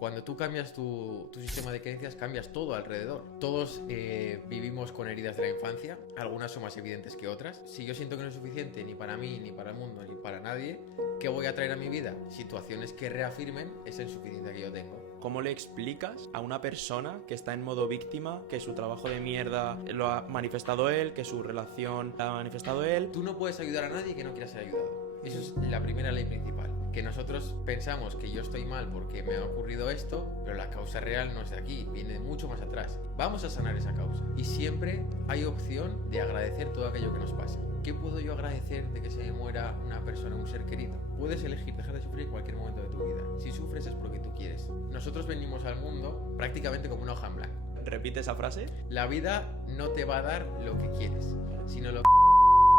Cuando tú cambias tu sistema de creencias, cambias todo alrededor. Todos vivimos con heridas de la infancia, algunas son más evidentes que otras. Si yo siento que no es suficiente ni para mí, ni para el mundo, ni para nadie, ¿qué voy a traer a mi vida? Situaciones que reafirmen esa insuficiencia que yo tengo. ¿Cómo le explicas a una persona que está en modo víctima que su trabajo de mierda lo ha manifestado él, que su relación la ha manifestado él? Tú no puedes ayudar a nadie que no quiera ser ayudado. Eso es la primera ley principal. Que nosotros pensamos que yo estoy mal porque me ha ocurrido esto, pero la causa real no es de aquí, viene de mucho más atrás. Vamos a sanar esa causa. Y siempre hay opción de agradecer todo aquello que nos pasa. ¿Qué puedo yo agradecer de que se me muera una persona, un ser querido? Puedes elegir dejar de sufrir en cualquier momento de tu vida. Si sufres es porque tú quieres. Nosotros venimos al mundo prácticamente como una hoja en blanco. ¿Repite esa frase? La vida no te va a dar lo que quieres, sino lo que...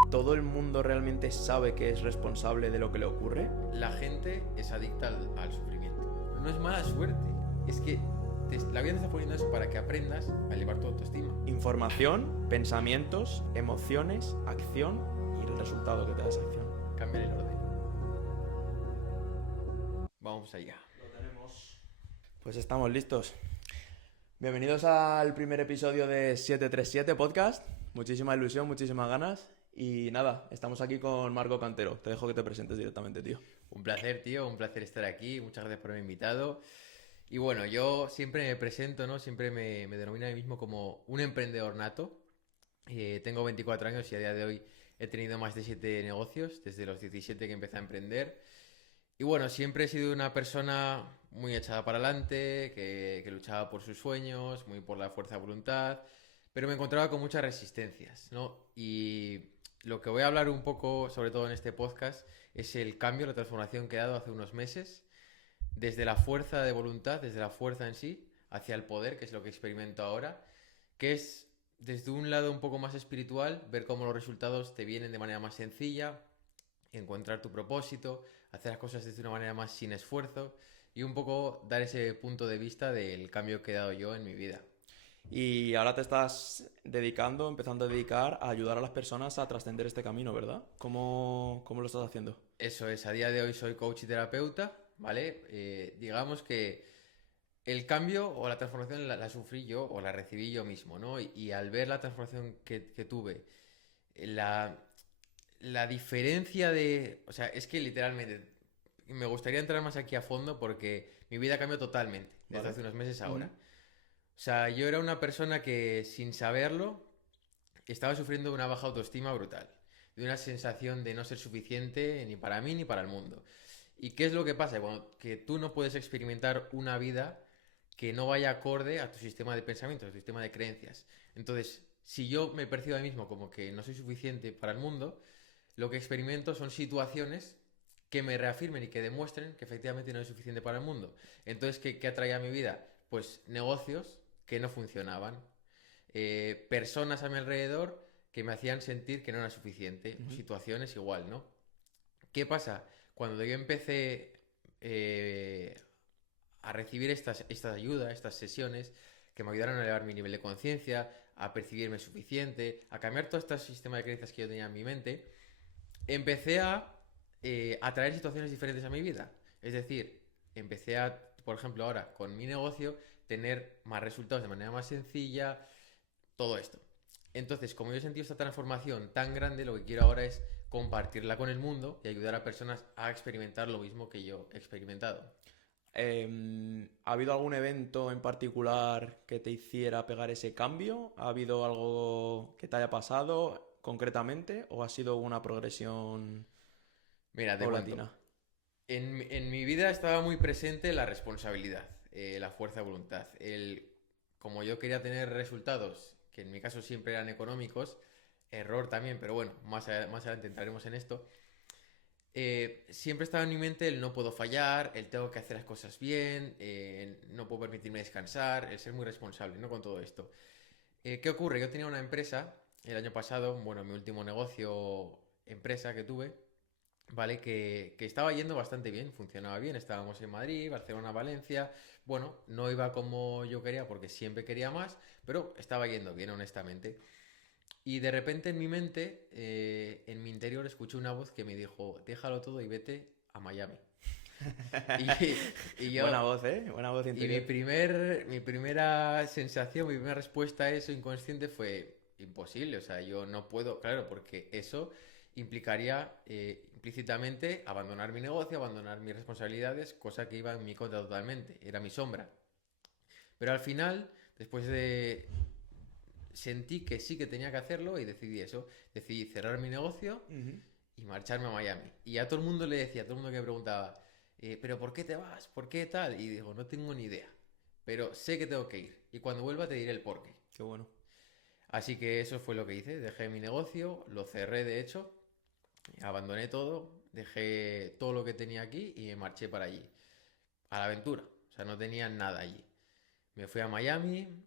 ¿Todo el mundo realmente sabe que es responsable de lo que le ocurre? La gente es adicta al sufrimiento. No es mala suerte, es que la vida te está poniendo eso para que aprendas a elevar tu autoestima. Información, pensamientos, emociones, acción y el resultado que te da esa acción. Cambia el orden. Vamos allá. Lo tenemos. Pues estamos listos. Bienvenidos al primer episodio de 737 Podcast. Muchísima ilusión, muchísimas ganas. Y nada, estamos aquí con Marco Cantero. Te dejo que te presentes directamente, tío. Un placer, tío, un placer estar aquí. Muchas gracias por haberme invitado. Y bueno, yo siempre me presento, ¿no? Siempre me denomino a mí mismo como un emprendedor nato. Tengo 24 años y a día de hoy he tenido más de 7 negocios, desde los 17 que empecé a emprender. Y bueno, siempre he sido una persona muy echada para adelante, que luchaba por sus sueños, muy por la fuerza de voluntad, pero me encontraba con muchas resistencias, ¿no? Y lo que voy a hablar un poco, sobre todo en este podcast, es el cambio, la transformación que he dado hace unos meses, desde la fuerza de voluntad, desde la fuerza en sí, hacia el poder, que es lo que experimento ahora, que es desde un lado un poco más espiritual, ver cómo los resultados te vienen de manera más sencilla, encontrar tu propósito, hacer las cosas desde una manera más sin esfuerzo y un poco dar ese punto de vista del cambio que he dado yo en mi vida. Y ahora te estás empezando a dedicar a ayudar a las personas a trascender este camino, ¿verdad? ¿Cómo lo estás haciendo? Eso es, a día de hoy soy coach y terapeuta, ¿vale? Digamos que el cambio o la transformación la sufrí yo o la recibí yo mismo, ¿no? Y al ver la transformación que tuve, la, la diferencia de... O sea, es que literalmente me gustaría entrar más aquí a fondo porque mi vida cambió totalmente desde Vale. hace unos meses a ahora. O sea, yo era una persona que sin saberlo estaba sufriendo de una baja autoestima brutal, de una sensación de no ser suficiente ni para mí ni para el mundo. ¿Y qué es lo que pasa? Bueno, que tú no puedes experimentar una vida que no vaya acorde a tu sistema de pensamiento, a tu sistema de creencias. Entonces, si yo me percibo a mí mismo como que no soy suficiente para el mundo, lo que experimento son situaciones que me reafirmen y que demuestren que efectivamente no es suficiente para el mundo. Entonces, ¿qué atraía a mi vida? Pues negocios que no funcionaban, personas a mi alrededor que me hacían sentir que no era suficiente, situaciones igual, ¿no? ¿Qué pasa? Cuando yo empecé a recibir estas ayudas, estas sesiones, que me ayudaron a elevar mi nivel de conciencia, a percibirme suficiente, a cambiar todo este sistema de creencias que yo tenía en mi mente, empecé a atraer situaciones diferentes a mi vida. Es decir, empecé a, por ejemplo, ahora con mi negocio, tener más resultados de manera más sencilla, todo esto. Entonces, como yo he sentido esta transformación tan grande, lo que quiero ahora es compartirla con el mundo y ayudar a personas a experimentar lo mismo que yo he experimentado. ¿Ha habido algún evento en particular que te hiciera pegar ese cambio? ¿Ha habido algo que te haya pasado concretamente o ha sido una progresión Mira, te cuento. paulatina? En mi vida estaba muy presente la responsabilidad, la fuerza de voluntad. Como yo quería tener resultados, que en mi caso siempre eran económicos, error también, pero bueno, más adelante entraremos en esto. Siempre estaba en mi mente el no puedo fallar, el tengo que hacer las cosas bien, el no puedo permitirme descansar, el ser muy responsable, ¿no? Con todo esto. ¿Qué ocurre? Yo tenía una empresa el año pasado, bueno, mi último negocio, empresa que tuve, ¿vale? Que estaba yendo bastante bien, funcionaba bien, estábamos en Madrid, Barcelona, Valencia, bueno, no iba como yo quería porque siempre quería más, pero estaba yendo bien, honestamente. Y de repente en mi mente, en mi interior, escuché una voz que me dijo, déjalo todo y vete a Miami. Y yo, Buena voz, ¿eh? Buena voz y interior. mi primera sensación, mi primera respuesta a eso inconsciente fue imposible. O sea, yo no puedo, claro, porque eso implicaría implícitamente abandonar mi negocio, abandonar mis responsabilidades, cosa que iba en mi contra totalmente, era mi sombra. Pero al final, después de... Sentí que sí que tenía que hacerlo y decidí eso. Decidí cerrar mi negocio Ujú. y marcharme a Miami. Y a todo el mundo le decía, a todo el mundo que me preguntaba, ¿pero por qué te vas? ¿Por qué tal? Y digo, no tengo ni idea, pero sé que tengo que ir. Y cuando vuelva te diré el porqué. Qué bueno. Así que eso fue lo que hice. Dejé mi negocio, lo cerré de hecho, abandoné todo, dejé todo lo que tenía aquí y me marché para allí, a la aventura. O sea, no tenía nada allí. Me fui a Miami,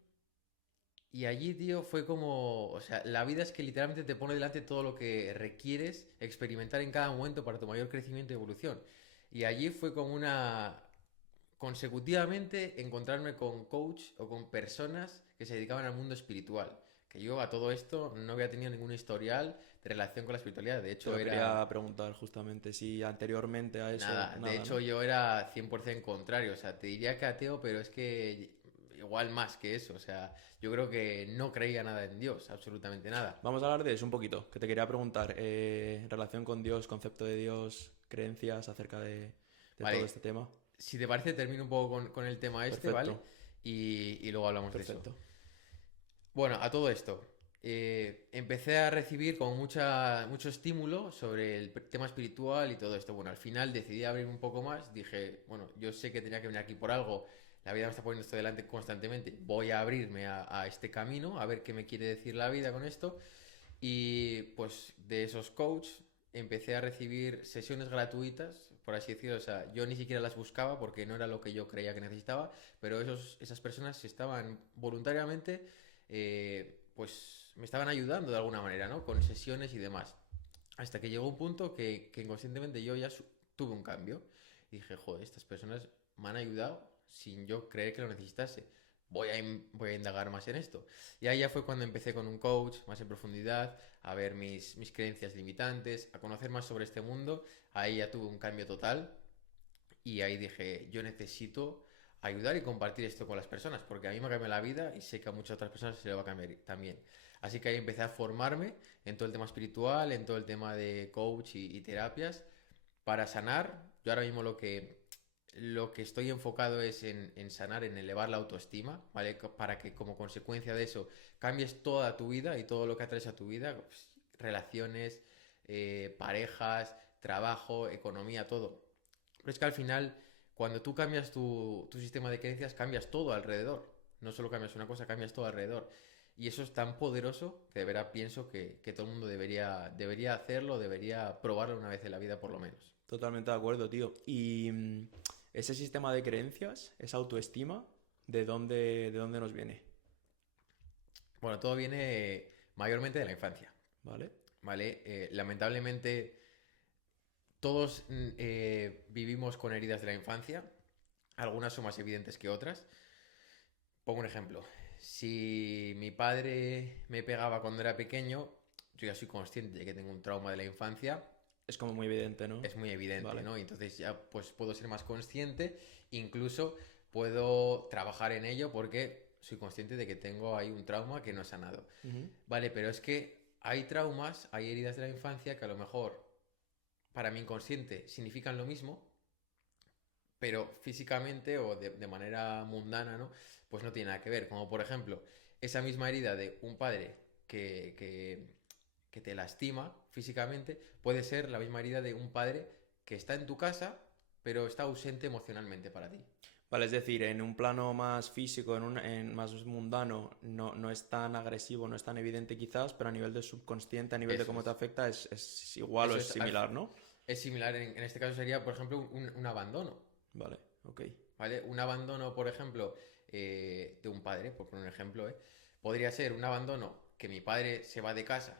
y allí, tío, fue como, o sea, la vida es que literalmente te pone delante todo lo que requieres experimentar en cada momento para tu mayor crecimiento y evolución. Y allí fue como una, consecutivamente, encontrarme con coach o con personas que se dedicaban al mundo espiritual. Que yo a todo esto no había tenido ningún historial de relación con la espiritualidad. De Te hecho, lo quería era preguntar justamente si anteriormente a eso, nada. De nada, hecho, ¿no? yo era 100% contrario. O sea, te diría que ateo, pero es que igual más que eso. O sea, yo creo que no creía nada en Dios, absolutamente nada. Vamos a hablar de eso un poquito, que te quería preguntar, relación con Dios, concepto de Dios, creencias acerca de todo Vale, este tema. si te parece, termino un poco con el tema este, ¿vale? Perfecto, Y luego hablamos de eso. perfecto. Bueno, a todo esto. Empecé a recibir como mucho estímulo sobre el tema espiritual y todo esto. Bueno, al final decidí abrirme un poco más. Dije, bueno, yo sé que tenía que venir aquí por algo. La vida me está poniendo esto delante constantemente. Voy a abrirme a este camino, a ver qué me quiere decir la vida con esto. Y pues de esos coaches empecé a recibir sesiones gratuitas, por así decirlo. O sea, yo ni siquiera las buscaba porque no era lo que yo creía que necesitaba, pero esas personas estaban voluntariamente, pues me estaban ayudando de alguna manera, ¿no? Con sesiones y demás. Hasta que llegó un punto que inconscientemente yo ya tuve un cambio. Y dije, joder, estas personas me han ayudado sin yo creer que lo necesitase. Voy a indagar más en esto. Y ahí ya fue cuando empecé con un coach más en profundidad, a ver mis creencias limitantes, a conocer más sobre este mundo. Ahí ya tuve un cambio total y ahí dije, yo necesito ayudar y compartir esto con las personas, porque a mí me cambió la vida y sé que a muchas otras personas se le va a cambiar también. Así que ahí empecé a formarme en todo el tema espiritual, en todo el tema de coach y terapias para sanar. Yo ahora mismo lo que estoy enfocado es en sanar, en elevar la autoestima, ¿vale? Para que como consecuencia de eso cambies toda tu vida y todo lo que atraes a tu vida, pues, relaciones, parejas, trabajo, economía, todo. Pero es que al final, cuando tú cambias tu sistema de creencias, cambias todo alrededor. No solo cambias una cosa, cambias todo alrededor. Y eso es tan poderoso que de verdad pienso que todo el mundo debería hacerlo, debería probarlo una vez en la vida por lo menos. Totalmente de acuerdo, tío. Y ese sistema de creencias, esa autoestima, ¿de dónde nos viene? Bueno, todo viene mayormente de la infancia, ¿Vale? ¿vale? Lamentablemente todos vivimos con heridas de la infancia, algunas son más evidentes que otras. Pongo un ejemplo. Si mi padre me pegaba cuando era pequeño, yo ya soy consciente de que tengo un trauma de la infancia, Es como muy evidente, ¿no? es muy evidente, Vale. ¿no? Y entonces ya pues puedo ser más consciente, incluso puedo trabajar en ello porque soy consciente de que tengo ahí un trauma que no he sanado. Ujú. Vale, pero es que hay traumas, hay heridas de la infancia que a lo mejor para mi inconsciente significan lo mismo, pero físicamente o de manera mundana, ¿no? Pues no tiene nada que ver. Como por ejemplo, esa misma herida de un padre que te lastima físicamente, puede ser la misma herida de un padre que está en tu casa, pero está ausente emocionalmente para ti. Vale, es decir, en un plano más físico, en más mundano, no es tan agresivo, no es tan evidente quizás, pero a nivel de subconsciente, a nivel de Eso cómo te es. afecta, es igual o Eso es es, similar, ¿no? es similar. En este caso sería, por ejemplo, un abandono. Vale, ok. ¿Vale? Un abandono, por ejemplo, de un padre, por poner un ejemplo, ¿eh? Podría ser un abandono que mi padre se va de casa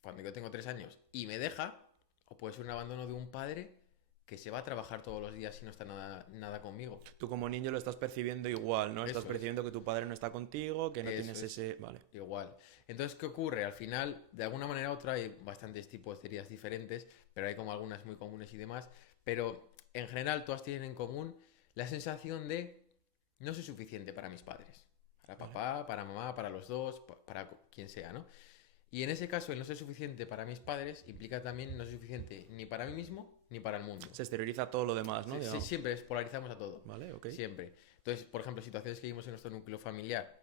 cuando yo tengo 3 años y me deja, o puede ser un abandono de un padre que se va a trabajar todos los días y no está nada conmigo. Tú como niño lo estás percibiendo igual, ¿no? Estás Eso es, percibiendo que tu padre no está contigo, que no eso tienes es, ese... Vale. igual. Entonces, ¿qué ocurre? Al final, de alguna manera u otra, hay bastantes tipos de heridas diferentes, pero hay como algunas muy comunes y demás. Pero en general todas tienen en común la sensación de no soy suficiente para mis padres. Para Vale. papá, para mamá, para los dos, para quien sea, ¿no? Y en ese caso, el no ser suficiente para mis padres implica también no ser suficiente ni para mí mismo ni para el mundo. Se exterioriza todo lo demás, ¿no? Digamos. Siempre polarizamos a todo. Vale, ok. Siempre. Entonces, por ejemplo, situaciones que vivimos en nuestro núcleo familiar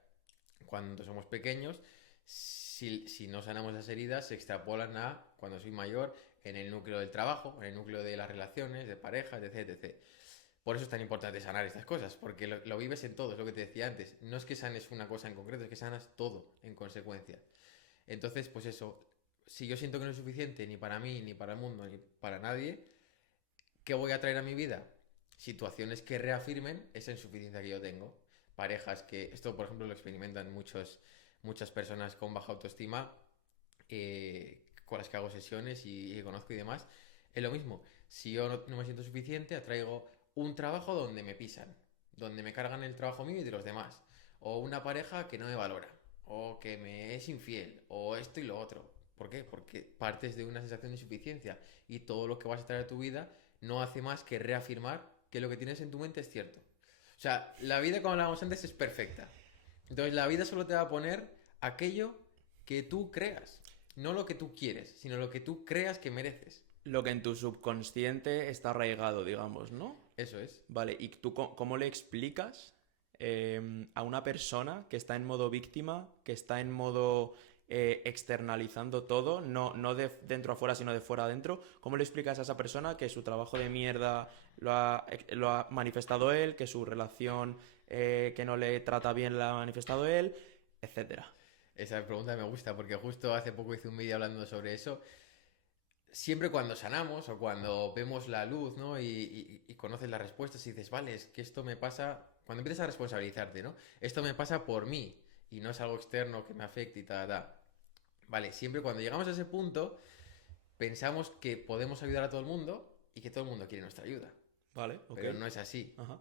cuando somos pequeños, si no sanamos las heridas, se extrapolan a cuando soy mayor en el núcleo del trabajo, en el núcleo de las relaciones, de parejas, etc, etc. Por eso es tan importante sanar estas cosas, porque lo vives en todo, es lo que te decía antes. No es que sanes una cosa en concreto, es que sanas todo en consecuencia. Entonces, pues eso, si yo siento que no es suficiente ni para mí, ni para el mundo, ni para nadie, ¿qué voy a traer a mi vida? Situaciones que reafirmen esa insuficiencia que yo tengo. Parejas que, esto por ejemplo lo experimentan muchas personas con baja autoestima, con las que hago sesiones y conozco y demás. Es lo mismo, si yo no me siento suficiente, atraigo un trabajo donde me pisan, donde me cargan el trabajo mío y de los demás. O una pareja que no me valora, o que me es infiel, o esto y lo otro. ¿Por qué? Porque partes de una sensación de insuficiencia y todo lo que vas a traer a tu vida no hace más que reafirmar que lo que tienes en tu mente es cierto. O sea, la vida, como hablábamos antes, es perfecta. Entonces, la vida solo te va a poner aquello que tú creas. No lo que tú quieres, sino lo que tú creas que mereces. Lo que en tu subconsciente está arraigado, digamos, ¿no? Eso es. Vale, ¿y tú cómo le explicas a una persona que está en modo víctima, que está en modo externalizando todo, no de dentro a fuera, sino de fuera adentro? ¿Cómo le explicas a esa persona que su trabajo de mierda lo ha manifestado él, que su relación que no le trata bien la ha manifestado él, etcétera? Esa pregunta me gusta porque justo hace poco hice un vídeo hablando sobre eso. Siempre cuando sanamos o cuando vemos la luz, ¿no? Y conoces las respuestas y dices, vale, es que esto me pasa. Cuando empiezas a responsabilizarte, ¿no? Esto me pasa por mí y no es algo externo que me afecte y tal. Vale, siempre cuando llegamos a ese punto, pensamos que podemos ayudar a todo el mundo y que todo el mundo quiere nuestra ayuda. Vale, ok. Pero no es así. Ajá.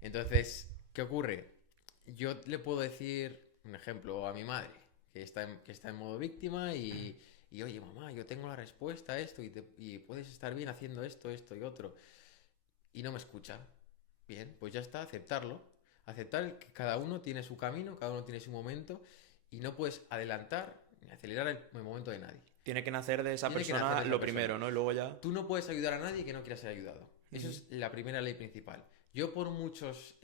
Entonces, ¿qué ocurre? Yo le puedo decir, un ejemplo, a mi madre, que está en modo víctima y oye, mamá, yo tengo la respuesta a esto y puedes estar bien haciendo esto, esto y otro. Y no me escucha. Bien, pues ya está, aceptarlo. Aceptar que cada uno tiene su camino, cada uno tiene su momento y no puedes adelantar ni acelerar el momento de nadie. Tiene que nacer de esa Tiene que persona nacer de esa lo persona. primero, ¿no? Y luego ya... Tú no puedes ayudar a nadie que no quiera ser ayudado. Eso Ujú. es la primera ley principal. Yo por muchos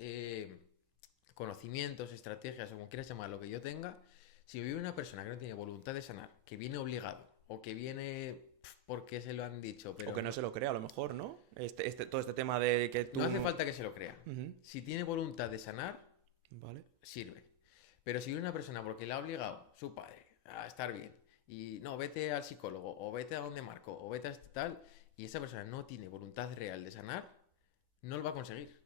conocimientos, estrategias, o como quieras llamar lo que yo tenga, si vive una persona que no tiene voluntad de sanar, que viene obligado, o que viene porque se lo han dicho, pero O que no se lo crea, a lo mejor, ¿no? Todo este tema de que tú... no hace falta que se lo crea. Ujú. Si tiene voluntad de sanar, Vale. sirve. Pero si viene una persona porque le ha obligado su padre a estar bien, y no, vete al psicólogo, o vete a donde Marco, o vete a este tal, y esa persona no tiene voluntad real de sanar, no lo va a conseguir.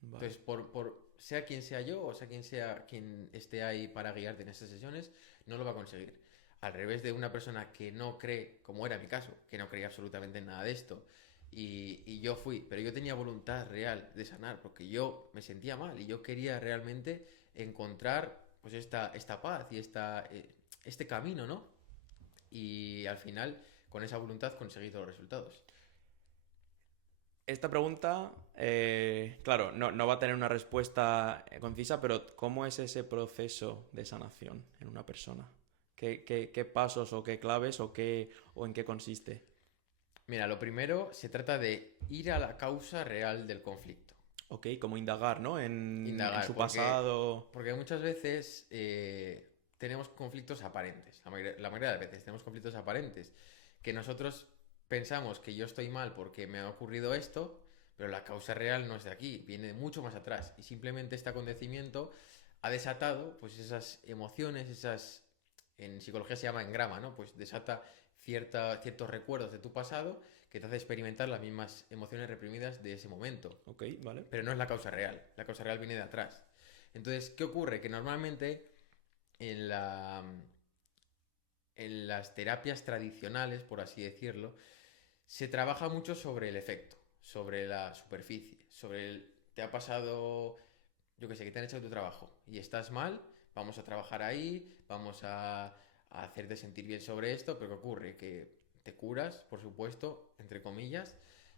Vale. Entonces, sea quien sea yo, o sea quien esté ahí para guiarte en estas sesiones, no lo va a conseguir. Al revés de una persona que no cree, como era mi caso, que no creía absolutamente en nada de esto, y yo fui, pero yo tenía voluntad real de sanar, porque yo me sentía mal y yo quería realmente encontrar pues esta paz y este camino, ¿no? Y al final, con esa voluntad conseguí todos los resultados. Esta pregunta, claro, no va a tener una respuesta concisa, pero ¿cómo es ese proceso de sanación en una persona? ¿Qué pasos o qué claves o en qué consiste? Mira, lo primero se trata de ir a la causa real del conflicto. Ok, como indagar, ¿no? En Indagar, su pasado. porque muchas veces tenemos conflictos aparentes. La mayoría de las veces tenemos conflictos aparentes. Que nosotros pensamos que yo estoy mal porque me ha ocurrido esto, pero la causa real no es de aquí, viene de mucho más atrás. Y simplemente este acontecimiento ha desatado pues esas emociones, en psicología se llama engrama, ¿no? Pues desata ciertos recuerdos de tu pasado que te hace experimentar las mismas emociones reprimidas de ese momento. Ok, vale. Pero no es la causa real. La causa real viene de atrás. Entonces, ¿qué ocurre? Que normalmente en en las terapias tradicionales, por así decirlo, se trabaja mucho sobre el efecto, sobre la superficie, te ha pasado, yo qué sé, que te han hecho tu trabajo y estás mal, vamos a trabajar ahí, vamos a hacerte sentir bien sobre esto, pero ¿qué ocurre? Que te curas, por supuesto, entre comillas,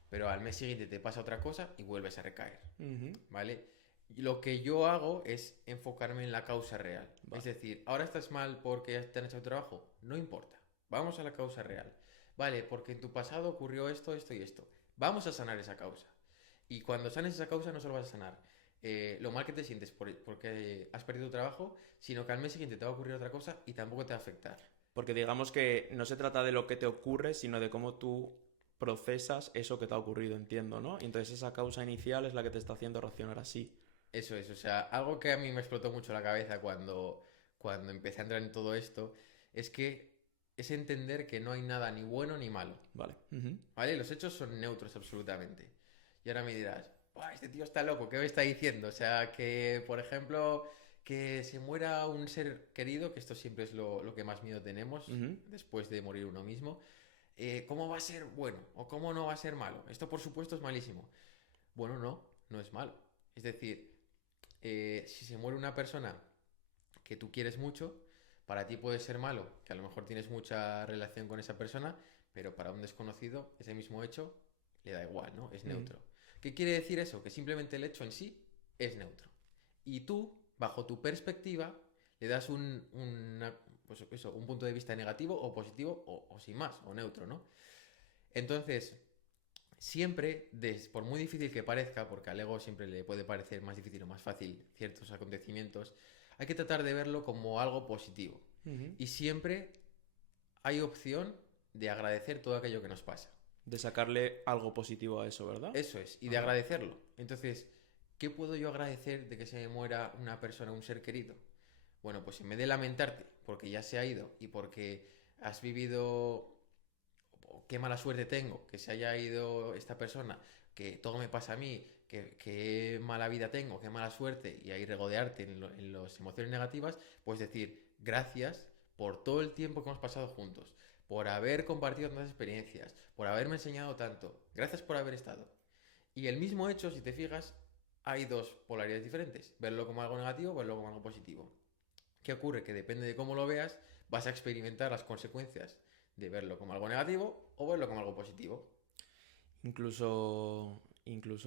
pero al mes siguiente te pasa otra cosa y vuelves a recaer, Ujú. ¿vale? Y lo que yo hago es enfocarme en la causa real. Es Vale. decir, ahora estás mal porque te han hecho trabajo, no importa. Vamos a la causa real. Vale, porque en tu pasado ocurrió esto, esto y esto. Vamos a sanar esa causa. Y cuando sanes esa causa no solo vas a sanar lo mal que te sientes porque has perdido tu trabajo, sino que al mes siguiente te va a ocurrir otra cosa y tampoco te va a afectar. Porque digamos que no se trata de lo que te ocurre, sino de cómo tú procesas eso que te ha ocurrido, entiendo, ¿no? Y entonces esa causa inicial es la que te está haciendo reaccionar así. Eso es, o sea, algo que a mí me explotó mucho la cabeza cuando empecé a entrar en todo esto, es que es entender que no hay nada ni bueno ni malo, Vale. Ujú. ¿vale? Los hechos son neutros absolutamente. Y ahora me dirás, "Buah, este tío está loco, ¿qué me está diciendo?" O sea, que, por ejemplo, que se muera un ser querido, que esto siempre es lo que más miedo tenemos Ujú. después de morir uno mismo, ¿cómo va a ser bueno o cómo no va a ser malo? Esto, por supuesto, es malísimo. Bueno, no, no es malo. Es decir, si se muere una persona que tú quieres mucho, para ti puede ser malo, que a lo mejor tienes mucha relación con esa persona, pero para un desconocido ese mismo hecho le da igual, ¿no? Es Ujú. neutro. ¿Qué quiere decir eso? Que simplemente el hecho en sí es neutro. Y tú, bajo tu perspectiva, le das pues eso, un punto de vista negativo o positivo o sin más, o neutro, ¿no? Entonces, siempre, por muy difícil que parezca, porque al ego siempre le puede parecer más difícil o más fácil ciertos acontecimientos, hay que tratar de verlo como algo positivo. Ujú. Y siempre hay opción de agradecer todo aquello que nos pasa. De sacarle algo positivo a eso, ¿verdad? Eso es, y de Ajá. agradecerlo. Entonces, ¿qué puedo yo agradecer de que se me muera una persona, un ser querido? Bueno, pues en vez de lamentarte porque ya se ha ido y porque has vivido qué mala suerte tengo, que se haya ido esta persona, que todo me pasa a mí, que qué mala vida tengo, qué mala suerte, y ahí regodearte en las emociones negativas, pues decir gracias por todo el tiempo que hemos pasado juntos, por haber compartido tantas experiencias, por haberme enseñado tanto, gracias por haber estado. Y el mismo hecho, si te fijas, hay dos polaridades diferentes, verlo como algo negativo o verlo como algo positivo. ¿Qué ocurre? Que depende de cómo lo veas, vas a experimentar las consecuencias de verlo como algo negativo o verlo como algo positivo. Incluso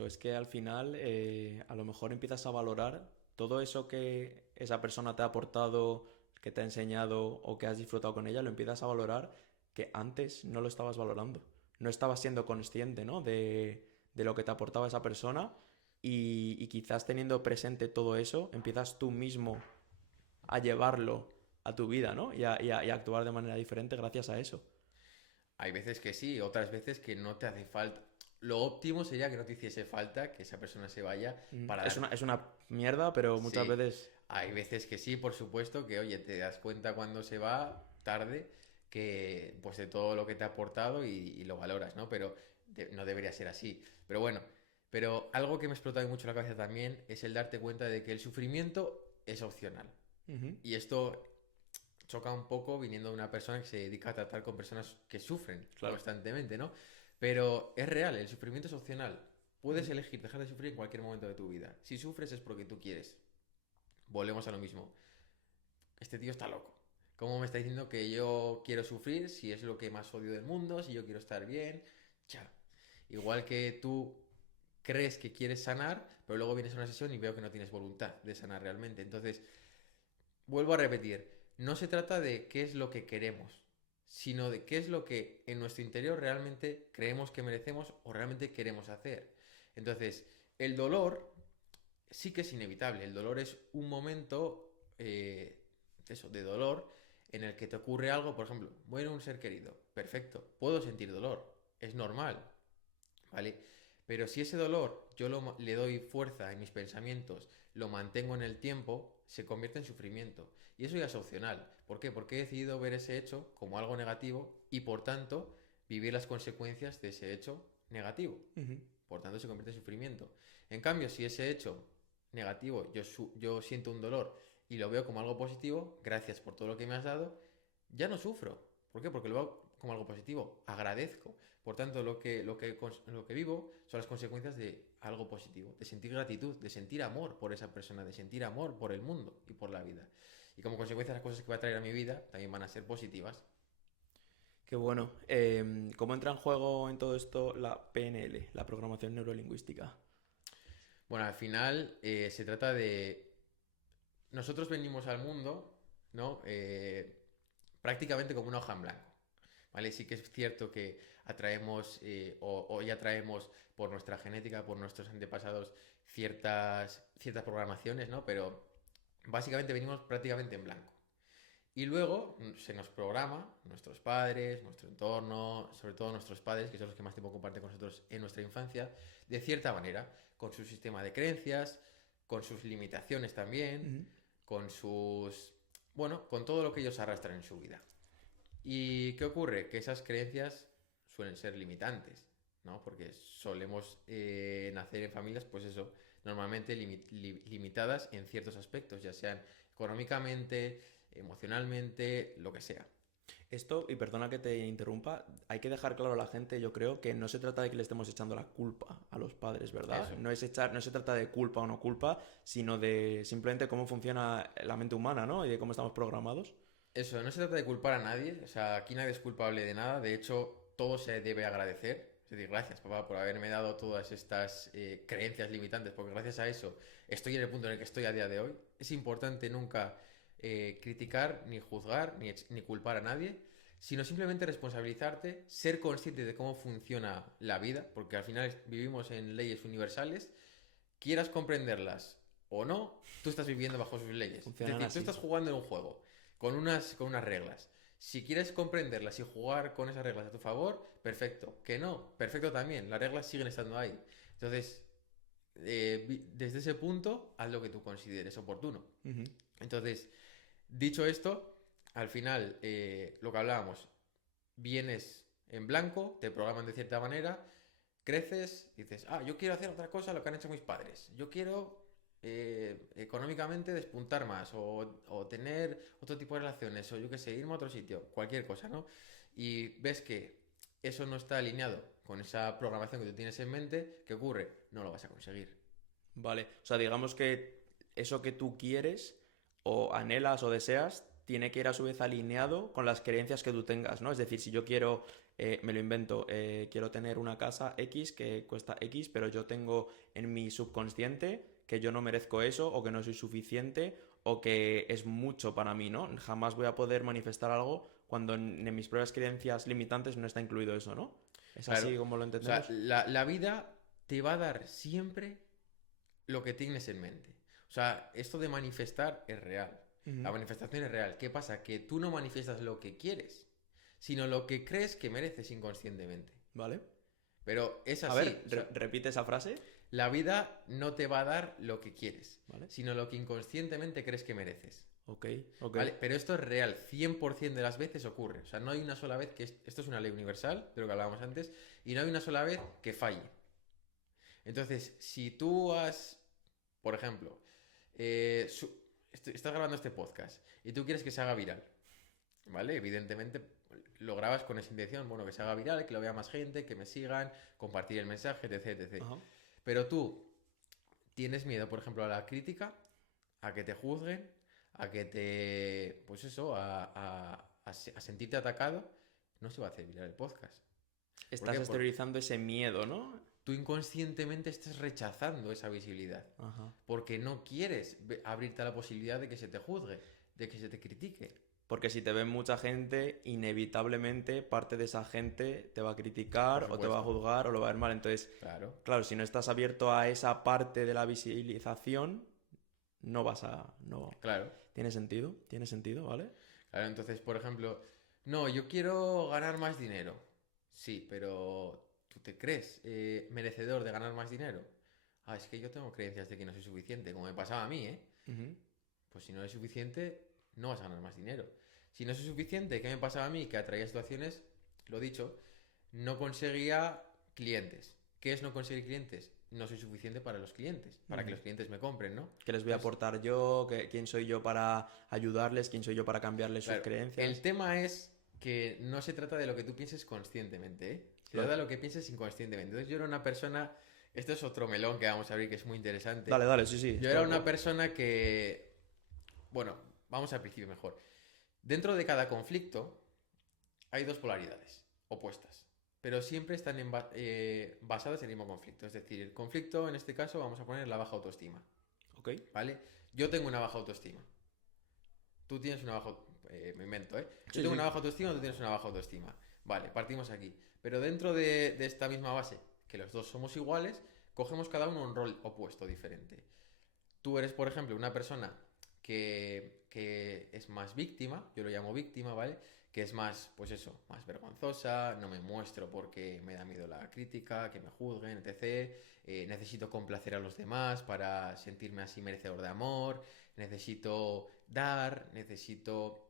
es que al final a lo mejor empiezas a valorar todo eso que esa persona te ha aportado, que te ha enseñado o que has disfrutado con ella, lo empiezas a valorar que antes no lo estabas valorando. No estabas siendo consciente, ¿no? De lo que te aportaba esa persona y quizás teniendo presente todo eso, empiezas tú mismo a llevarlo a tu vida, ¿no? Y a actuar de manera diferente gracias a eso. Hay veces que sí, otras veces que no te hace falta. Lo óptimo sería que no te hiciese falta que esa persona se vaya para Es una, dar. es una mierda, pero muchas Sí, veces... hay veces que sí, por supuesto, que oye, te das cuenta cuando se va tarde que pues de todo lo que te ha aportado y lo valoras, ¿no? Pero no debería ser así. Pero bueno, pero algo que me explota mucho la cabeza también es el darte cuenta de que el sufrimiento es opcional. Ujú. Y esto choca un poco viniendo de una persona que se dedica a tratar con personas que sufren Claro. constantemente, ¿no? Pero es real, el sufrimiento es opcional. Puedes Ujú. elegir dejar de sufrir en cualquier momento de tu vida. Si sufres es porque tú quieres. Volvemos a lo mismo. Este tío está loco. ¿Cómo me está diciendo que yo quiero sufrir si es lo que más odio del mundo, si yo quiero estar bien? Cha. Igual que tú crees que quieres sanar, pero luego vienes a una sesión y veo que no tienes voluntad de sanar realmente. Entonces, vuelvo a repetir, no se trata de qué es lo que queremos, sino de qué es lo que en nuestro interior realmente creemos que merecemos o realmente queremos hacer. Entonces, el dolor sí que es inevitable. El dolor es un momento de dolor en el que te ocurre algo, por ejemplo, muere un ser querido. Perfecto, puedo sentir dolor, es normal, ¿vale? Pero si ese dolor le doy fuerza en mis pensamientos, lo mantengo en el tiempo, se convierte en sufrimiento. Y eso ya es opcional. ¿Por qué? Porque he decidido ver ese hecho como algo negativo y por tanto vivir las consecuencias de ese hecho negativo. Ujú. Por tanto se convierte en sufrimiento. En cambio, si ese hecho negativo yo siento un dolor y lo veo como algo positivo, gracias por todo lo que me has dado, ya no sufro. ¿Por qué? Porque lo veo como algo positivo. Agradezco. Por tanto, lo que vivo son las consecuencias de algo positivo, de sentir gratitud, de sentir amor por esa persona, de sentir amor por el mundo y por la vida. Y como consecuencia, las cosas que va a traer a mi vida también van a ser positivas. Qué bueno. ¿Cómo entra en juego en todo esto la PNL, la programación neurolingüística? Bueno, al final se trata de... Nosotros venimos al mundo, ¿no? Prácticamente como una hoja en blanco, ¿vale? Sí que es cierto que atraemos o ya traemos por nuestra genética, por nuestros antepasados, ciertas programaciones, ¿no? Pero básicamente venimos prácticamente en blanco. Y luego se nos programa, nuestros padres, nuestro entorno, sobre todo nuestros padres, que son los que más tiempo comparten con nosotros en nuestra infancia, de cierta manera, con su sistema de creencias, con sus limitaciones también, Ujú. con sus... bueno, con todo lo que ellos arrastran en su vida. ¿Y qué ocurre? Que esas creencias suelen ser limitantes, ¿no? Porque solemos nacer en familias, pues eso, normalmente limitadas en ciertos aspectos, ya sean económicamente, emocionalmente, lo que sea. Esto, y perdona que te interrumpa, hay que dejar claro a la gente, yo creo, que no se trata de que le estemos echando la culpa a los padres, ¿verdad? Eso. No se trata de culpa o no culpa, sino de simplemente cómo funciona la mente humana, ¿no? Y de cómo estamos programados. Eso, no se trata de culpar a nadie, o sea, aquí nadie es culpable de nada, de hecho, todo se debe agradecer. Es decir, gracias, papá, por haberme dado todas estas creencias limitantes, porque gracias a eso estoy en el punto en el que estoy a día de hoy. Es importante nunca criticar, ni juzgar, ni culpar a nadie, sino simplemente responsabilizarte, ser consciente de cómo funciona la vida, porque al final vivimos en leyes universales, quieras comprenderlas o no, tú estás viviendo bajo sus leyes. Es Funcionan decir, tú así. estás jugando en un juego con unas reglas. Si quieres comprenderlas y jugar con esas reglas a tu favor, perfecto. Que no, perfecto también. Las reglas siguen estando ahí. Entonces, desde ese punto, haz lo que tú consideres oportuno. Ujú. Entonces, dicho esto, al final, lo que hablábamos, vienes en blanco, te programan de cierta manera, creces, dices, yo quiero hacer otra cosa lo que han hecho mis padres. Yo quiero económicamente despuntar más o tener otro tipo de relaciones o yo qué sé, irme a otro sitio, cualquier cosa, ¿no? Y ves que eso no está alineado con esa programación que tú tienes en mente, ¿qué ocurre? No lo vas a conseguir. Vale. O sea, digamos que eso que tú quieres o anhelas o deseas tiene que ir a su vez alineado con las creencias que tú tengas, ¿no? Es decir, si yo quiero, me lo invento, quiero tener una casa X que cuesta X, pero yo tengo en mi subconsciente que yo no merezco eso o que no soy suficiente o que es mucho para mí, ¿no? Jamás voy a poder manifestar algo cuando en mis propias creencias limitantes no está incluido eso, ¿no? ¿Es Claro. así como lo O sea, entendemos? la vida te va a dar siempre lo que tienes en mente. O sea, esto de manifestar es real. La Ujú. manifestación es real. ¿Qué pasa? Que tú no manifiestas lo que quieres, sino lo que crees que mereces inconscientemente. ¿Vale? Pero es A ver, así. O sea, repite esa frase. la vida no te va a dar lo que quieres, ¿Vale? sino lo que inconscientemente crees que mereces. Ok, ok. ¿Vale? Pero esto es real, 100% de las veces ocurre. O sea, no hay una sola vez que... Esto es una ley universal, de lo que hablábamos antes, y no hay una sola vez que falle. Entonces, si tú has, por ejemplo, estás grabando este podcast y tú quieres que se haga viral, ¿vale? Evidentemente lo grabas con esa intención, bueno, que se haga viral, que lo vea más gente, que me sigan, compartir el mensaje, etc, etc. Ajá. Pero tú tienes miedo, por ejemplo, a la crítica, a que te juzguen, a que te, pues eso, a sentirte atacado, no se va a hacer viral el podcast. ¿Por Estás qué? Porque exteriorizando ese miedo, ¿no? tú inconscientemente estás rechazando esa visibilidad. Ajá. Porque no quieres abrirte a la posibilidad de que se te juzgue, de que se te critique. Porque si te ve mucha gente, inevitablemente parte de esa gente te va a Por criticar o te va a supuesto. juzgar o lo va a ver mal. Entonces, Claro, claro, si no estás abierto a esa parte de la visibilización, no vas a... No. claro, Tiene sentido, ¿vale? claro. Entonces, por ejemplo, no, yo quiero ganar más dinero. Sí, pero ¿tú te crees merecedor de ganar más dinero? Es que yo tengo creencias de que no soy suficiente, como me pasaba a mí, ¿eh? Ujú. Pues si no eres suficiente, no vas a ganar más dinero. Si no soy suficiente, ¿qué me pasaba a mí? Que atraía situaciones, lo dicho, no conseguía clientes. ¿Qué es no conseguir clientes? No soy suficiente para los clientes, para que Ujú. los clientes me compren, ¿no? ¿Qué les voy a Entonces, aportar yo? ¿Quién soy yo para ayudarles? ¿Quién soy yo para cambiarles sus claro, el creencias? tema es que no se trata de lo que tú pienses conscientemente, ¿eh? Se trata Claro. de lo que pienses inconscientemente. Entonces yo era una persona, esto es otro melón que vamos a abrir que es muy interesante. Dale, dale, sí, sí. Yo era una persona que, bueno, vamos al principio mejor. Dentro de cada conflicto hay dos polaridades opuestas, pero siempre están basadas en el mismo conflicto. Es decir, el conflicto, en este caso, vamos a poner la baja autoestima. Ok. ¿Vale? Yo tengo una baja autoestima. Tú tienes una baja... me invento, ¿eh? Yo Sí, tengo sí. una baja autoestima, tú tienes una baja autoestima. Vale, partimos aquí. Pero dentro de esta misma base, que los dos somos iguales, cogemos cada uno un rol opuesto, diferente. Tú eres, por ejemplo, una persona que es más víctima, yo lo llamo víctima, ¿vale? Que es más, pues eso, más vergonzosa, no me muestro porque me da miedo la crítica, que me juzguen, etc. Necesito complacer a los demás para sentirme así merecedor de amor, necesito dar, necesito,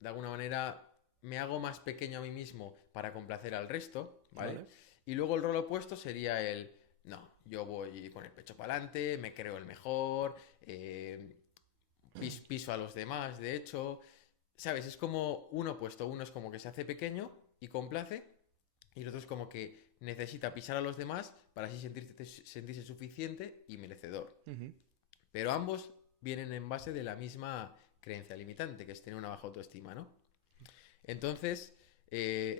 de alguna manera, me hago más pequeño a mí mismo para complacer al resto, ¿vale? Vale. Y luego el rol opuesto sería el, no, yo voy con el pecho para adelante, me creo el mejor, piso a los demás, de hecho, ¿sabes? Es como un opuesto, uno es como que se hace pequeño y complace, y el otro es como que necesita pisar a los demás para así sentirse suficiente y merecedor. Ujú. Pero ambos vienen en base de la misma creencia limitante, que es tener una baja autoestima, ¿no? Entonces,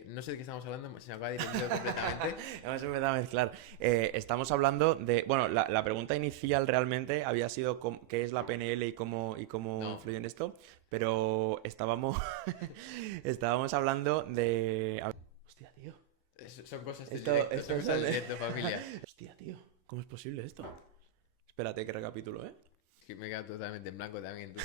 no sé de qué estamos hablando, se me acaba de ir el hilo completamente. Hemos empezado a mezclar. Estamos hablando de... Bueno, la pregunta inicial realmente había sido qué es la PNL y cómo No, influye en esto, pero estábamos, estábamos hablando de... Hostia, tío. son cosas del Esto, directo, son esto cosas son... del directo, familia. Hostia, tío. ¿Cómo es posible esto? Espérate que recapitulo, ¿eh? Que me he quedado totalmente en blanco también tú.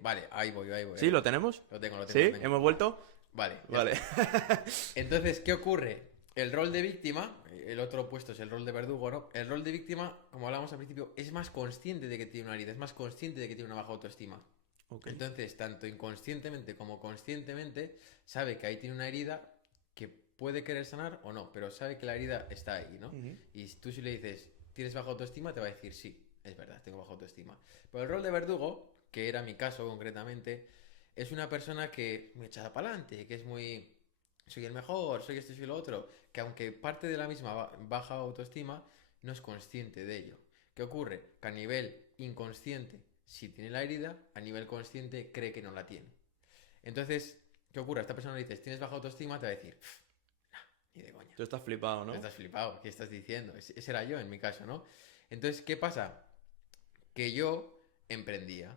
Vale, ahí voy, ¿Sí? ¿Lo tenemos? Lo tengo, lo tengo, ¿Sí? lo tengo. ¿Hemos vuelto? Vale, ya Vale. está. Entonces, ¿qué ocurre? El rol de víctima, el otro opuesto es el rol de verdugo, ¿no? El rol de víctima, como hablábamos al principio, es más consciente de que tiene una herida, es más consciente de que tiene una baja autoestima. Ok. Entonces, tanto inconscientemente como conscientemente, sabe que ahí tiene una herida que puede querer sanar o no, pero sabe que la herida está ahí, ¿no? Ujú. Y si tú si le dices, ¿tienes baja autoestima? Te va a decir, sí, es verdad, tengo baja autoestima. Pero el rol de verdugo, que era mi caso concretamente, es una persona que me echa para adelante, que es muy... Soy el mejor, soy esto y soy lo otro, que aunque parte de la misma baja autoestima, no es consciente de ello. ¿Qué ocurre? Que a nivel inconsciente sí tiene la herida, a nivel consciente cree que no la tiene. Entonces, ¿qué ocurre? A esta persona le dices, ¿tienes baja autoestima? Te va a decir, ni de coña. Tú estás flipado, ¿no? Estás flipado, ¿qué estás diciendo? Ese era yo en mi caso, ¿no? Entonces, ¿qué pasa? Que yo emprendía,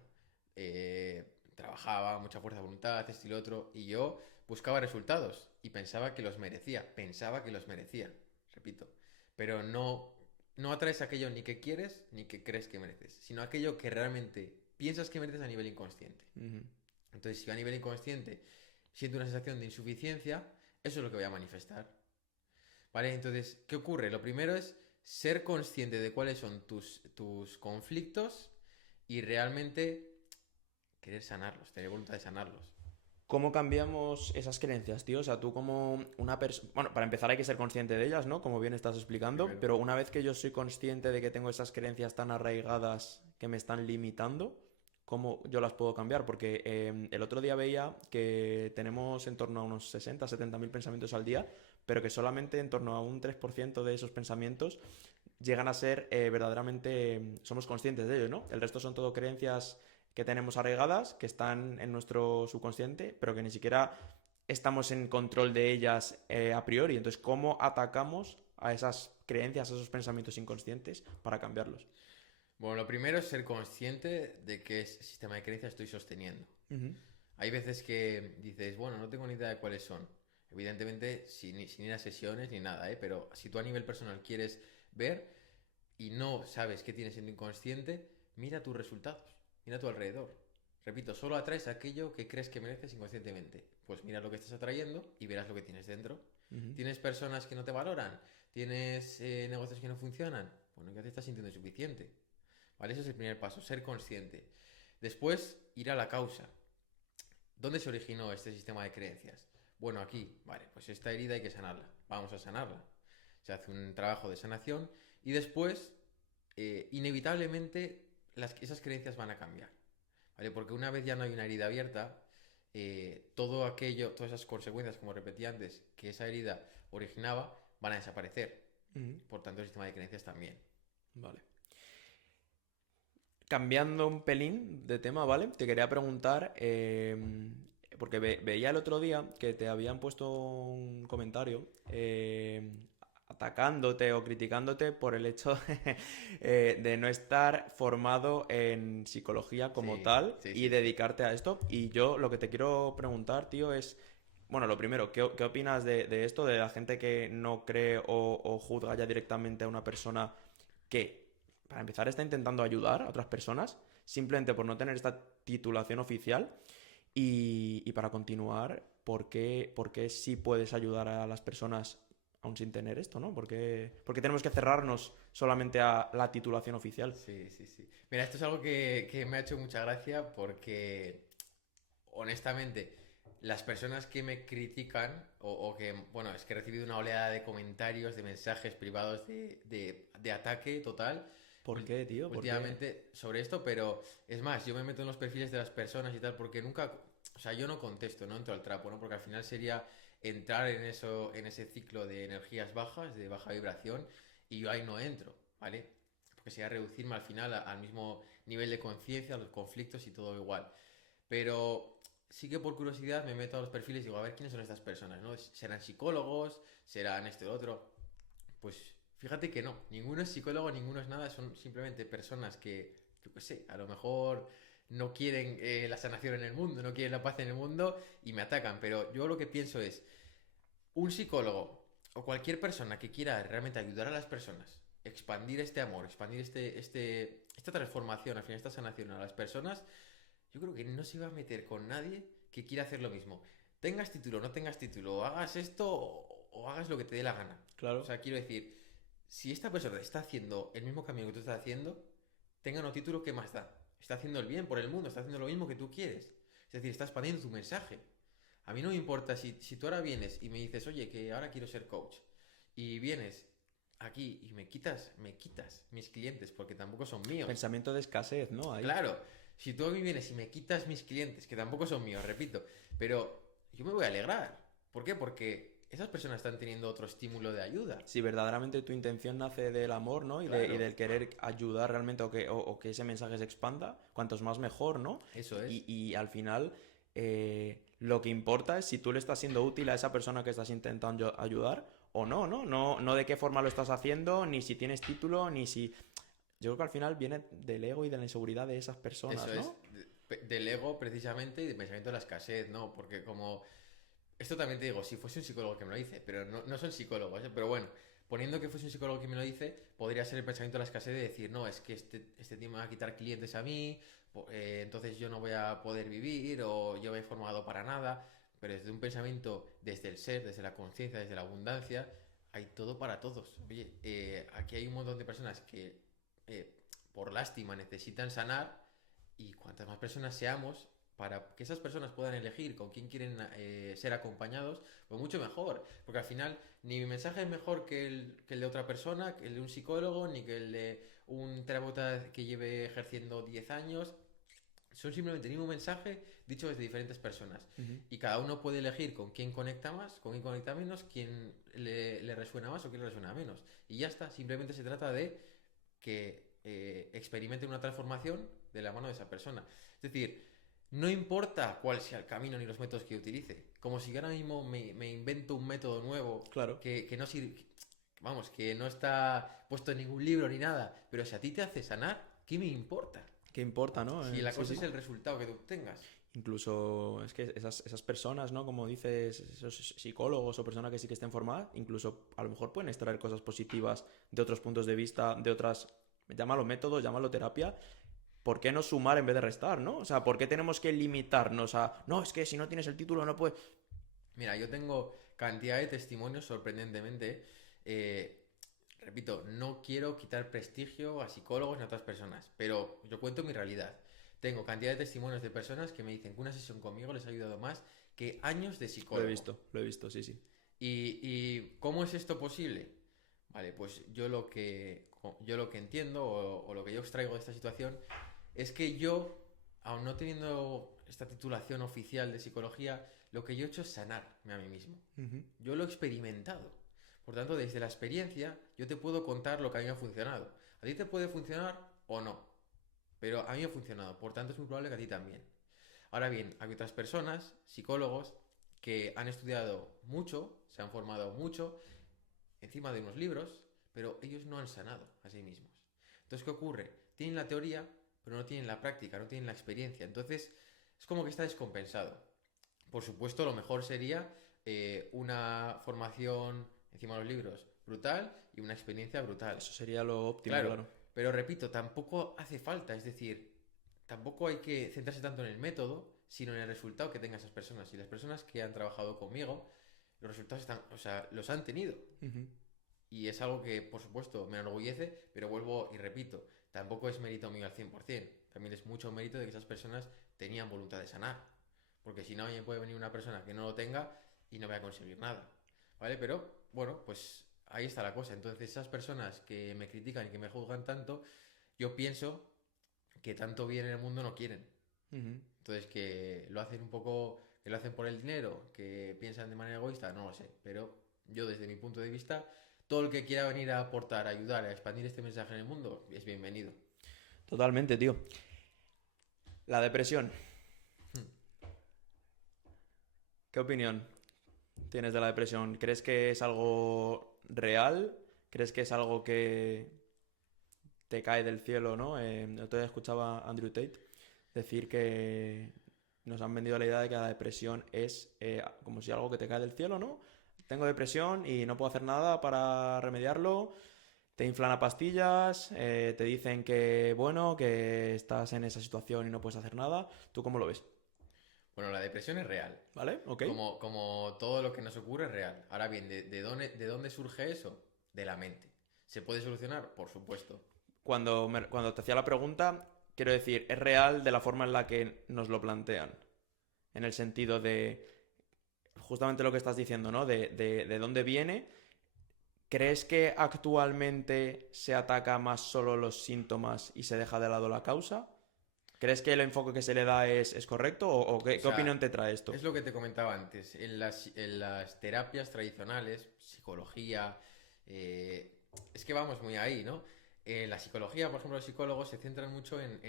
trabajaba, mucha fuerza de voluntad, esto y lo otro, y yo buscaba resultados y pensaba que los merecía, repito, pero no atraes aquello ni que quieres ni que crees que mereces, sino aquello que realmente piensas que mereces a nivel inconsciente. Ujú. Entonces, si yo a nivel inconsciente siento una sensación de insuficiencia, eso es lo que voy a manifestar. ¿Vale? Entonces, ¿qué ocurre? Lo primero es ser consciente de cuáles son tus conflictos y realmente querer sanarlos, tener voluntad de sanarlos. ¿Cómo cambiamos esas creencias, tío? O sea, tú como una persona... Bueno, para empezar hay que ser consciente de ellas, ¿no? Como bien estás explicando, Primero. pero una vez que yo soy consciente de que tengo esas creencias tan arraigadas que me están limitando, ¿cómo yo las puedo cambiar? Porque el otro día veía que tenemos en torno a unos 60, 70 mil pensamientos al día, pero que solamente en torno a un 3% de esos pensamientos llegan a ser verdaderamente... somos conscientes de ellos, ¿no? El resto son todo creencias que tenemos arraigadas, que están en nuestro subconsciente, pero que ni siquiera estamos en control de ellas a priori. Entonces, ¿cómo atacamos a esas creencias, a esos pensamientos inconscientes para cambiarlos? Bueno, lo primero es ser consciente de qué sistema de creencias estoy sosteniendo. Ujú. Hay veces que dices, bueno, no tengo ni idea de cuáles son. Evidentemente, sin ir a sesiones ni nada, ¿eh? Pero si tú a nivel personal quieres ver y no sabes qué tienes en tu inconsciente, mira tus resultados, mira a tu alrededor. Repito, solo atraes aquello que crees que mereces inconscientemente. Pues mira lo que estás atrayendo y verás lo que tienes dentro. Ujú. ¿Tienes personas que no te valoran? ¿Tienes negocios que no funcionan? Bueno, ya te estás sintiendo insuficiente. ¿Vale? Ese es el primer paso, ser consciente. Después, ir a la causa. ¿Dónde se originó este sistema de creencias? Bueno, aquí, vale, pues esta herida hay que sanarla. Vamos a sanarla. Se hace un trabajo de sanación y después, inevitablemente, esas creencias van a cambiar. ¿Vale? Porque una vez ya no hay una herida abierta, todo aquello, todas esas consecuencias, como repetí antes, que esa herida originaba, van a desaparecer. Ujú. Por tanto, el sistema de creencias también. Vale. Cambiando un pelín de tema, ¿vale? Te quería preguntar, porque veía el otro día que te habían puesto un comentario atacándote o criticándote por el hecho de no estar formado en psicología como Sí, tal sí, y sí, sí. dedicarte a esto. Y yo lo que te quiero preguntar, tío, es, bueno, lo primero, ¿qué opinas de esto, de la gente que no cree o juzga ya directamente a una persona que, para empezar, está intentando ayudar a otras personas simplemente por no tener esta titulación oficial? Y para continuar, ¿por qué sí puedes ayudar a las personas aún sin tener esto, ¿no? ¿Por qué tenemos que cerrarnos solamente a la titulación oficial? Sí, sí, sí. Mira, esto es algo que me ha hecho mucha gracia porque, honestamente, las personas que me critican o que, bueno, es que he recibido una oleada de comentarios, de mensajes privados de ataque total ¿Por qué, tío? ¿Por qué? últimamente sobre esto, pero es más, yo me meto en los perfiles de las personas y tal porque nunca, o sea, yo no contesto, no entro al trapo, ¿no? Porque al final sería entrar en eso, en ese ciclo de energías bajas, de baja vibración, y yo ahí no entro, ¿vale? Porque sería reducirme al final al mismo nivel de conciencia, a los conflictos y todo igual. Pero sí que por curiosidad me meto a los perfiles y digo, a ver quiénes son estas personas, ¿no? ¿Serán psicólogos? ¿Serán esto y lo otro? Pues fíjate que no, ninguno es psicólogo, ninguno es nada, son simplemente personas que, yo qué sé, a lo mejor no quieren la sanación en el mundo, no quieren la paz en el mundo y me atacan, pero yo lo que pienso es, un psicólogo o cualquier persona que quiera realmente ayudar a las personas, expandir este amor, expandir esta transformación, al final esta sanación a las personas, yo creo que no se va a meter con nadie que quiera hacer lo mismo. Tengas título, no tengas título, hagas esto o hagas lo que te dé la gana. O Claro. sea, quiero decir, si esta persona está haciendo el mismo camino que tú estás haciendo, tenga o no título, ¿qué más da? Está haciendo el bien por el mundo, está haciendo lo mismo que tú quieres. Es decir, está expandiendo tu mensaje. A mí no me importa si tú ahora vienes y me dices, oye, que ahora quiero ser coach, y vienes aquí y me quitas mis clientes porque tampoco son míos. Pensamiento de escasez, ¿no? Ahí. Claro, si tú a mí vienes y me quitas mis clientes, que tampoco son míos, repito, pero yo me voy a alegrar. ¿Por qué? Porque esas personas están teniendo otro estímulo de ayuda. Si verdaderamente tu intención nace del amor, ¿no? Y Claro, del querer ayudar realmente o que ese mensaje se expanda, cuantos más mejor, ¿no? eso es. Y al final, lo que importa es si tú le estás siendo útil a esa persona que estás intentando ayudar o no, ¿no? No de qué forma lo estás haciendo, ni si tienes título, ni si... Yo creo que al final viene del ego y de la inseguridad de esas Eso personas, es. ¿no? Del ego precisamente y del pensamiento de la escasez, ¿no? Porque como esto también te digo, si fuese un psicólogo que me lo dice, pero no son psicólogos, ¿eh? Pero bueno, poniendo que fuese un psicólogo que me lo dice, podría ser el pensamiento de la escasez de decir, no, es que este tío me va a quitar clientes a mí, entonces yo no voy a poder vivir o yo me he formado para nada. Pero desde un pensamiento, desde el ser, desde la conciencia, desde la abundancia, hay todo para todos. Oye, aquí hay un montón de personas que eh, por lástima necesitan sanar y cuantas más personas seamos, para que esas personas puedan elegir con quién quieren ser acompañados, pues mucho mejor. Porque al final ni mi mensaje es mejor que el de otra persona, que el de un psicólogo, ni que el de un terapeuta que lleve ejerciendo 10 años. Son simplemente el mismo mensaje dicho desde diferentes personas. Ujú. Y cada uno puede elegir con quién conecta más, con quién conecta menos, quién le resuena más o quién le resuena menos. Y ya está, simplemente se trata de que experimenten una transformación de la mano de esa persona. Es decir, no importa cuál sea el camino ni los métodos que utilice. Como si ahora mismo me invento un método nuevo Claro. que no sirve, vamos, que no está puesto en ningún libro ni nada. Pero si a ti te hace sanar, ¿qué me importa? ¿Qué importa, no? Si la Sí, cosa sí. es el resultado que tú tengas. Incluso es que esas personas, ¿no? Como dices, esos psicólogos o personas que sí que estén formadas, incluso a lo mejor pueden extraer cosas positivas de otros puntos de vista, de otras, llámalo métodos, llámalo terapia. ¿Por qué no sumar en vez de restar, no? O sea, ¿por qué tenemos que limitarnos a, no, es que si no tienes el título no puedes... Mira, yo tengo cantidad de testimonios sorprendentemente. eh, Repito, no quiero quitar prestigio a psicólogos ni a otras personas, pero yo cuento mi realidad. Tengo cantidad de testimonios de personas que me dicen que una sesión conmigo les ha ayudado más que años de psicólogo. Lo he visto, sí, sí. ¿Y cómo es esto posible? Vale, pues yo lo que entiendo o lo que yo extraigo de esta situación es que yo, aun no teniendo esta titulación oficial de psicología, lo que yo he hecho es sanarme a mí mismo. Ujú. Yo lo he experimentado. Por tanto, desde la experiencia, yo te puedo contar lo que a mí me ha funcionado. A ti te puede funcionar o no, pero a mí me ha funcionado. Por tanto, es muy probable que a ti también. Ahora bien, hay otras personas, psicólogos, que han estudiado mucho, se han formado mucho encima de unos libros, pero ellos no han sanado a sí mismos. Entonces, ¿qué ocurre? Tienen la teoría, pero no tienen la práctica, no tienen la experiencia. Entonces, es como que está descompensado. Por supuesto, lo mejor sería una formación encima de los libros brutal y una experiencia brutal. Eso sería lo óptimo, Claro, claro. pero repito, tampoco hace falta, es decir, tampoco hay que centrarse tanto en el método, sino en el resultado que tengan esas personas. Y las personas que han trabajado conmigo, los resultados están, o sea, los han tenido. Ujú. Y es algo que, por supuesto, me enorgullece, pero vuelvo y repito, tampoco es mérito mío al 100%. También es mucho mérito de que esas personas tenían voluntad de sanar. Porque si no, me puede venir una persona que no lo tenga y no voy a conseguir nada. ¿Vale? Pero, bueno, pues ahí está la cosa. Entonces, esas personas que me critican y que me juzgan tanto, yo pienso que tanto bien en el mundo no quieren. Ujú. Entonces, que lo hacen un poco, que lo hacen por el dinero, que piensan de manera egoísta, no lo sé. Pero yo, desde mi punto de vista, todo el que quiera venir a aportar, a ayudar, a expandir este mensaje en el mundo, es bienvenido. Totalmente, tío. La depresión. Hmm. ¿Qué opinión tienes de la depresión? ¿Crees que es algo real? ¿Crees que es algo que te cae del cielo, no? El otro día escuchaba a Andrew Tate decir que nos han vendido la idea de que la depresión es como si algo que te cae del cielo, ¿no? Tengo depresión y no puedo hacer nada para remediarlo. Te inflan a pastillas, te dicen que, bueno, que estás en esa situación y no puedes hacer nada. ¿Tú cómo lo ves? Bueno, la depresión es real. ¿Vale? ¿Ok? Como todo lo que nos ocurre es real. Ahora bien, ¿de dónde surge eso? De la mente. ¿Se puede solucionar? Por supuesto. Cuando te hacía la pregunta, quiero decir, es real de la forma en la que nos lo plantean. En el sentido de justamente lo que estás diciendo, ¿no? De dónde viene. ¿Crees que actualmente se ataca más solo los síntomas y se deja de lado la causa? ¿Crees que el enfoque que se le da es correcto? ¿O O qué sea, opinión te trae esto? es lo que te comentaba antes. En las terapias tradicionales, psicología, es que vamos muy ahí, ¿no? En la psicología, por ejemplo, los psicólogos se centran mucho en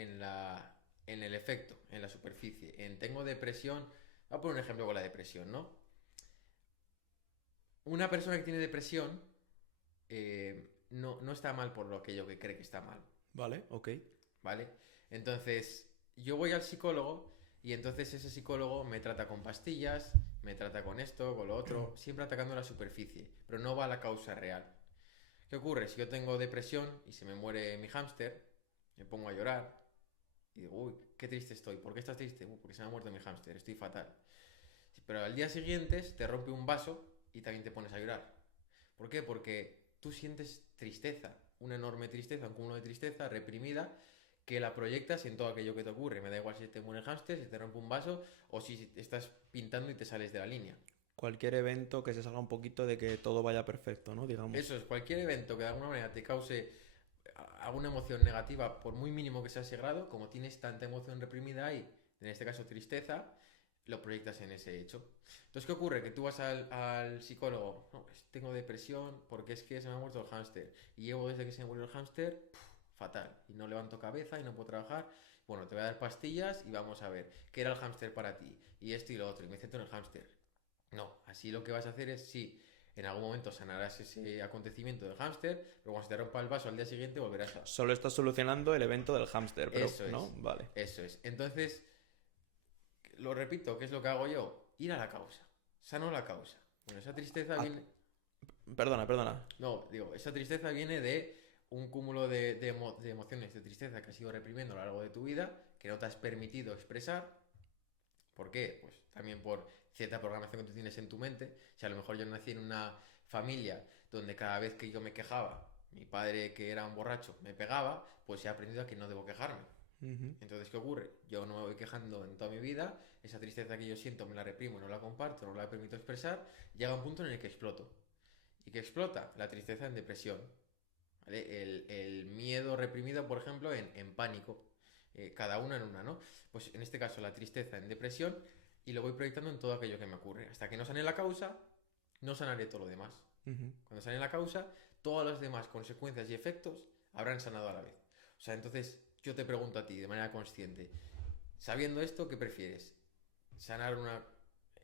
el efecto, en la superficie. Tengo depresión. Voy a poner un ejemplo con la depresión, ¿no? Una persona que tiene depresión no está mal por lo aquello que cree que está mal. Vale, ok. ¿Vale? Entonces, yo voy al psicólogo y entonces ese psicólogo me trata con pastillas, me trata con esto, con lo otro, siempre atacando la superficie, pero no va a la causa real. ¿Qué ocurre? Si yo tengo depresión y se me muere mi hámster, me pongo a llorar y digo, uy, qué triste estoy. ¿Por qué estás triste? Porque se me ha muerto mi hámster, estoy fatal. Pero al día siguiente te rompe un vaso y también te pones a llorar. ¿Por qué? Porque tú sientes tristeza, una enorme tristeza, un cúmulo de tristeza reprimida que la proyectas en todo aquello que te ocurre. Me da igual si te muere el hámster, si te rompe un vaso o si estás pintando y te sales de la línea. Cualquier evento que se salga un poquito de que todo vaya perfecto, ¿no? Digamos. Eso es, cualquier evento que de alguna manera te cause alguna emoción negativa, por muy mínimo que sea ese grado, como tienes tanta emoción reprimida ahí, en este caso tristeza, lo proyectas en ese hecho. Entonces, ¿qué ocurre? Que tú vas al psicólogo, no, pues tengo depresión porque es que se me ha muerto el hámster. Y llevo desde que se me murió el hámster, fatal. Y no levanto cabeza y no puedo trabajar. Bueno, te voy a dar pastillas y vamos a ver qué era el hámster para ti. Y esto y lo otro. Y me centro en el hámster. No, así lo que vas a hacer es, sí, en algún momento sanarás ese acontecimiento del hámster, pero cuando se te rompa el vaso al día siguiente volverás a... Solo estás solucionando el evento del hámster, pero Eso ¿no? es, Vale. eso es. Entonces, lo repito, ¿qué es lo que hago yo? Ir a la causa. Sano la causa. Bueno, esa tristeza Ah, viene... perdona, perdona. No, digo, esa tristeza viene de un cúmulo de emociones de tristeza que has ido reprimiendo a lo largo de tu vida, que no te has permitido expresar. ¿Por qué? Pues también por cierta programación que tú tienes en tu mente. Si a lo mejor yo nací en una familia donde cada vez que yo me quejaba, mi padre, que era un borracho, me pegaba, pues he aprendido a que no debo quejarme. Ujú. Entonces, ¿qué ocurre? Yo no me voy quejando en toda mi vida, esa tristeza que yo siento me la reprimo, no la comparto, no la permito expresar, llega un punto en el que exploto. ¿Y qué explota? La tristeza en depresión, ¿vale? El miedo reprimido, por ejemplo, en pánico. Cada una en una, ¿no? Pues en este caso la tristeza en depresión y lo voy proyectando en todo aquello que me ocurre. Hasta que no sane la causa, no sanaré todo lo demás. Ujú. Cuando sane la causa, todas las demás consecuencias y efectos habrán sanado a la vez. O sea, entonces yo te pregunto a ti de manera consciente, Sabiendo esto, ¿qué prefieres? ¿Sanar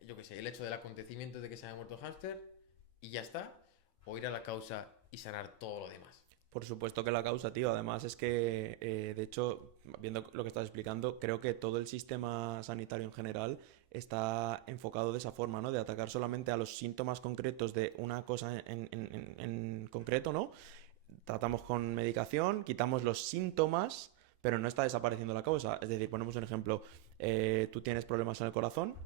yo qué sé, el hecho del acontecimiento de que se haya muerto el hámster y ya está? ¿O ir a la causa y sanar todo lo demás? Por supuesto que la causa, tío. Además es que, de hecho, viendo lo que estás explicando, creo que todo el sistema sanitario en general está enfocado de esa forma, ¿no? De atacar solamente a los síntomas concretos de una cosa en concreto, ¿no? Tratamos con medicación, quitamos los síntomas, pero no está desapareciendo la causa. Es decir, ponemos un ejemplo, tú tienes problemas en el corazón,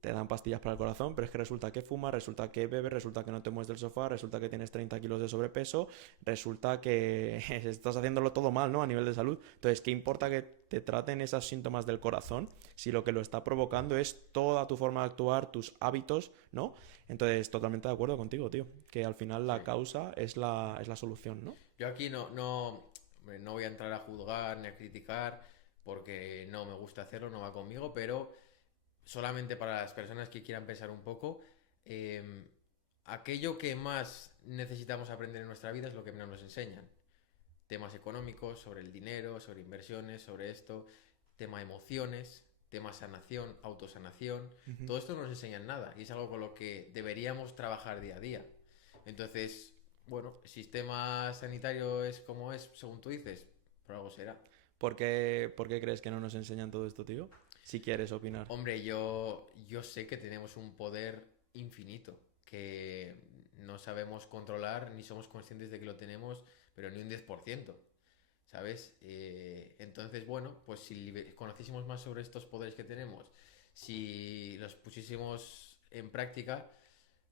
te dan pastillas para el corazón, pero es que resulta que fumas, resulta que bebes, resulta que no te mueves del sofá, resulta que tienes 30 kilos de sobrepeso, resulta que estás haciéndolo todo mal, ¿no? A nivel de salud. Entonces, ¿qué importa que te traten esos síntomas del corazón si lo que lo está provocando es toda tu forma de actuar, tus hábitos, ¿no? Entonces, totalmente de acuerdo contigo, tío, que al final Sí. la causa es la solución, ¿no? Yo aquí hombre, no voy a entrar a juzgar ni a criticar porque no me gusta hacerlo, no va conmigo, pero solamente para las personas que quieran pensar un poco, em, aquello que más necesitamos aprender en nuestra vida es lo que menos nos enseñan. Temas económicos, sobre el dinero, sobre inversiones, sobre esto, tema emociones, tema sanación, autosanación. Ujú. Todo esto no nos enseñan nada y es algo con lo que deberíamos trabajar día a día. Entonces, bueno, el sistema sanitario es como es, según tú dices, por algo será. Por qué crees que no nos enseñan todo esto, tío? Si quieres opinar. Hombre, yo sé que tenemos un poder infinito, que no sabemos controlar ni somos conscientes de que lo tenemos, pero ni un 10%, ¿sabes? Entonces, bueno, pues si conociésemos más sobre estos poderes que tenemos, si los pusiésemos en práctica,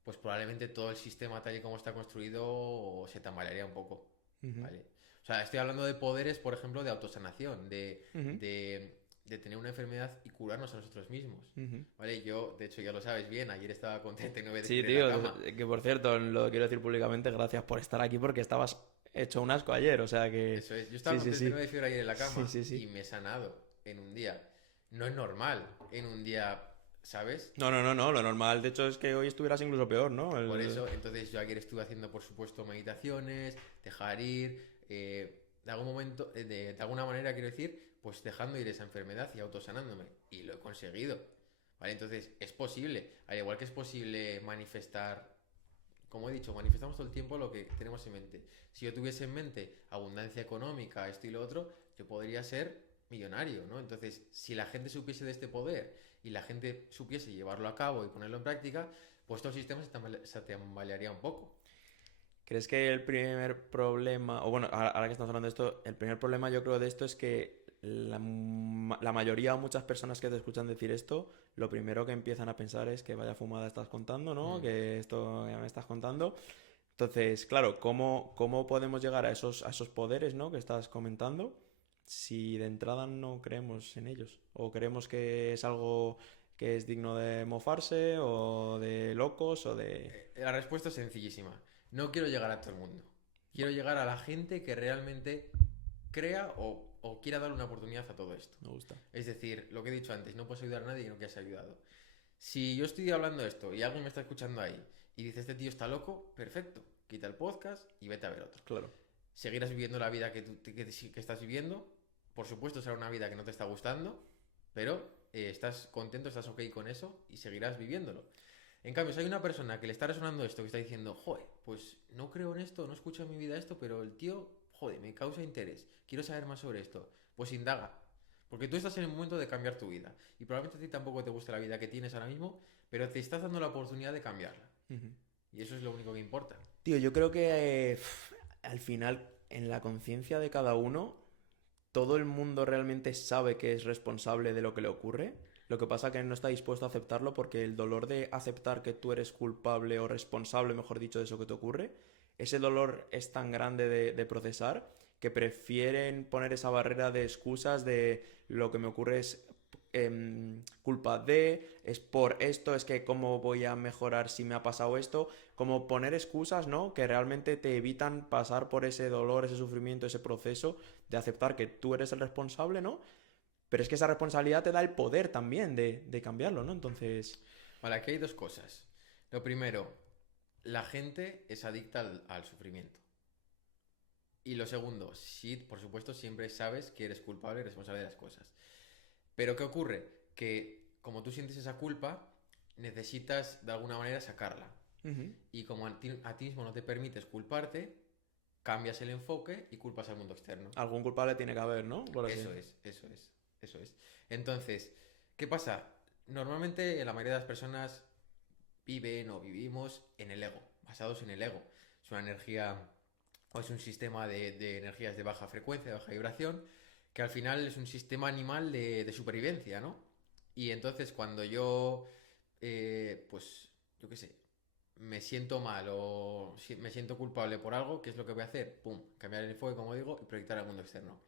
pues probablemente todo el sistema tal y como está construido se tambalearía un poco, Ujú, ¿vale? O sea, estoy hablando de poderes, por ejemplo, de autosanación, ujú, de tener una enfermedad y curarnos a nosotros mismos, ujú. ¿vale? Yo, de hecho, ya lo sabes bien, ayer estaba con 39 de Sí, fiebre en la tío, cama. que por cierto, lo quiero decir públicamente, gracias por estar aquí porque estabas hecho un asco ayer, o sea que... Eso es, yo estaba Sí, con sí, sí. 39 de fiebre ayer en la Sí, cama sí, y sí. me he sanado en un día. No es normal en un día, ¿sabes? No, no, no, no, lo normal, de hecho, es que hoy estuvieras incluso peor, ¿no? Por eso, entonces yo ayer estuve haciendo, por supuesto, meditaciones, dejar ir, de algún momento, de alguna manera quiero decir, pues dejando ir esa enfermedad y autosanándome. Y lo he conseguido. ¿Vale? Entonces, es posible. Al igual que es posible manifestar, como he dicho, manifestamos todo el tiempo lo que tenemos en mente. Si yo tuviese en mente abundancia económica, esto y lo otro, yo podría ser millonario, ¿no? Entonces, si la gente supiese de este poder y la gente supiese llevarlo a cabo y ponerlo en práctica, pues todo el sistema se tambalearía un poco. ¿Crees que el primer problema, o bueno, ahora que estamos hablando de esto, el primer problema yo creo de esto es que la mayoría o muchas personas que te escuchan decir esto, lo primero que empiezan a pensar es que vaya fumada estás contando, ¿no? Hmm. Que esto ya me estás contando. Entonces, claro, ¿cómo podemos llegar a esos poderes, ¿no? Que estás comentando si de entrada no creemos en ellos? ¿O creemos que es algo que es digno de mofarse o de locos o de... La respuesta es sencillísima. No quiero llegar a todo el mundo. Quiero llegar a la gente que realmente crea o quiera dar una oportunidad a todo esto. Me gusta. Es decir, lo que he dicho antes, no puedes ayudar a nadie que no quieras ayudado. Si yo estoy hablando de esto y alguien me está escuchando ahí y dice, este tío está loco, perfecto, quita el podcast y vete a ver otro. Claro. Seguirás viviendo la vida que estás viviendo. Por supuesto, será una vida que no te está gustando, pero estás contento, estás ok con eso y seguirás viviéndolo. En cambio, si hay una persona que le está resonando esto, que está diciendo, joder, pues no creo en esto, no escucho en mi vida esto, pero el tío, joder, me causa interés, quiero saber más sobre esto, pues indaga. Porque tú estás en el momento de cambiar tu vida. Y probablemente a ti tampoco te guste la vida que tienes ahora mismo, pero te estás dando la oportunidad de cambiarla. Ujú. Y eso es lo único que importa. Tío, yo creo que al final, en la conciencia de cada uno, todo el mundo realmente sabe que es responsable de lo que le ocurre. Lo que pasa que no está dispuesto a aceptarlo porque el dolor de aceptar que tú eres culpable o responsable, mejor dicho, de eso que te ocurre, ese dolor es tan grande de procesar que prefieren poner esa barrera de excusas de lo que me ocurre es culpa de, es por esto, es que cómo voy a mejorar si me ha pasado esto, como poner excusas, ¿no? Que realmente te evitan pasar por ese dolor, ese sufrimiento, ese proceso de aceptar que tú eres el responsable, ¿no? Pero es que esa responsabilidad te da el poder también de cambiarlo, ¿no? Entonces, Vale, aquí hay dos cosas. Lo primero, la gente es adicta al sufrimiento. Y lo segundo, sí, por supuesto, siempre sabes que eres culpable y responsable de las cosas. Pero ¿qué ocurre? Que como tú sientes esa culpa, necesitas de alguna manera sacarla. Ujú. Y como a ti mismo no te permites culparte, cambias el enfoque y culpas al mundo externo. Algún culpable tiene que haber, ¿no? Por así. Eso es, eso es, eso es. Entonces, ¿qué pasa? Normalmente la mayoría de las personas viven o vivimos en el ego, basados en el ego. Es una energía o es un sistema de energías de baja frecuencia, de baja vibración, que al final es un sistema animal de supervivencia, ¿no? Y entonces cuando yo, pues, yo qué sé, me siento mal o me siento culpable por algo, ¿qué es lo que voy a hacer? Pum, cambiar el enfoque, como digo, y proyectar al mundo externo.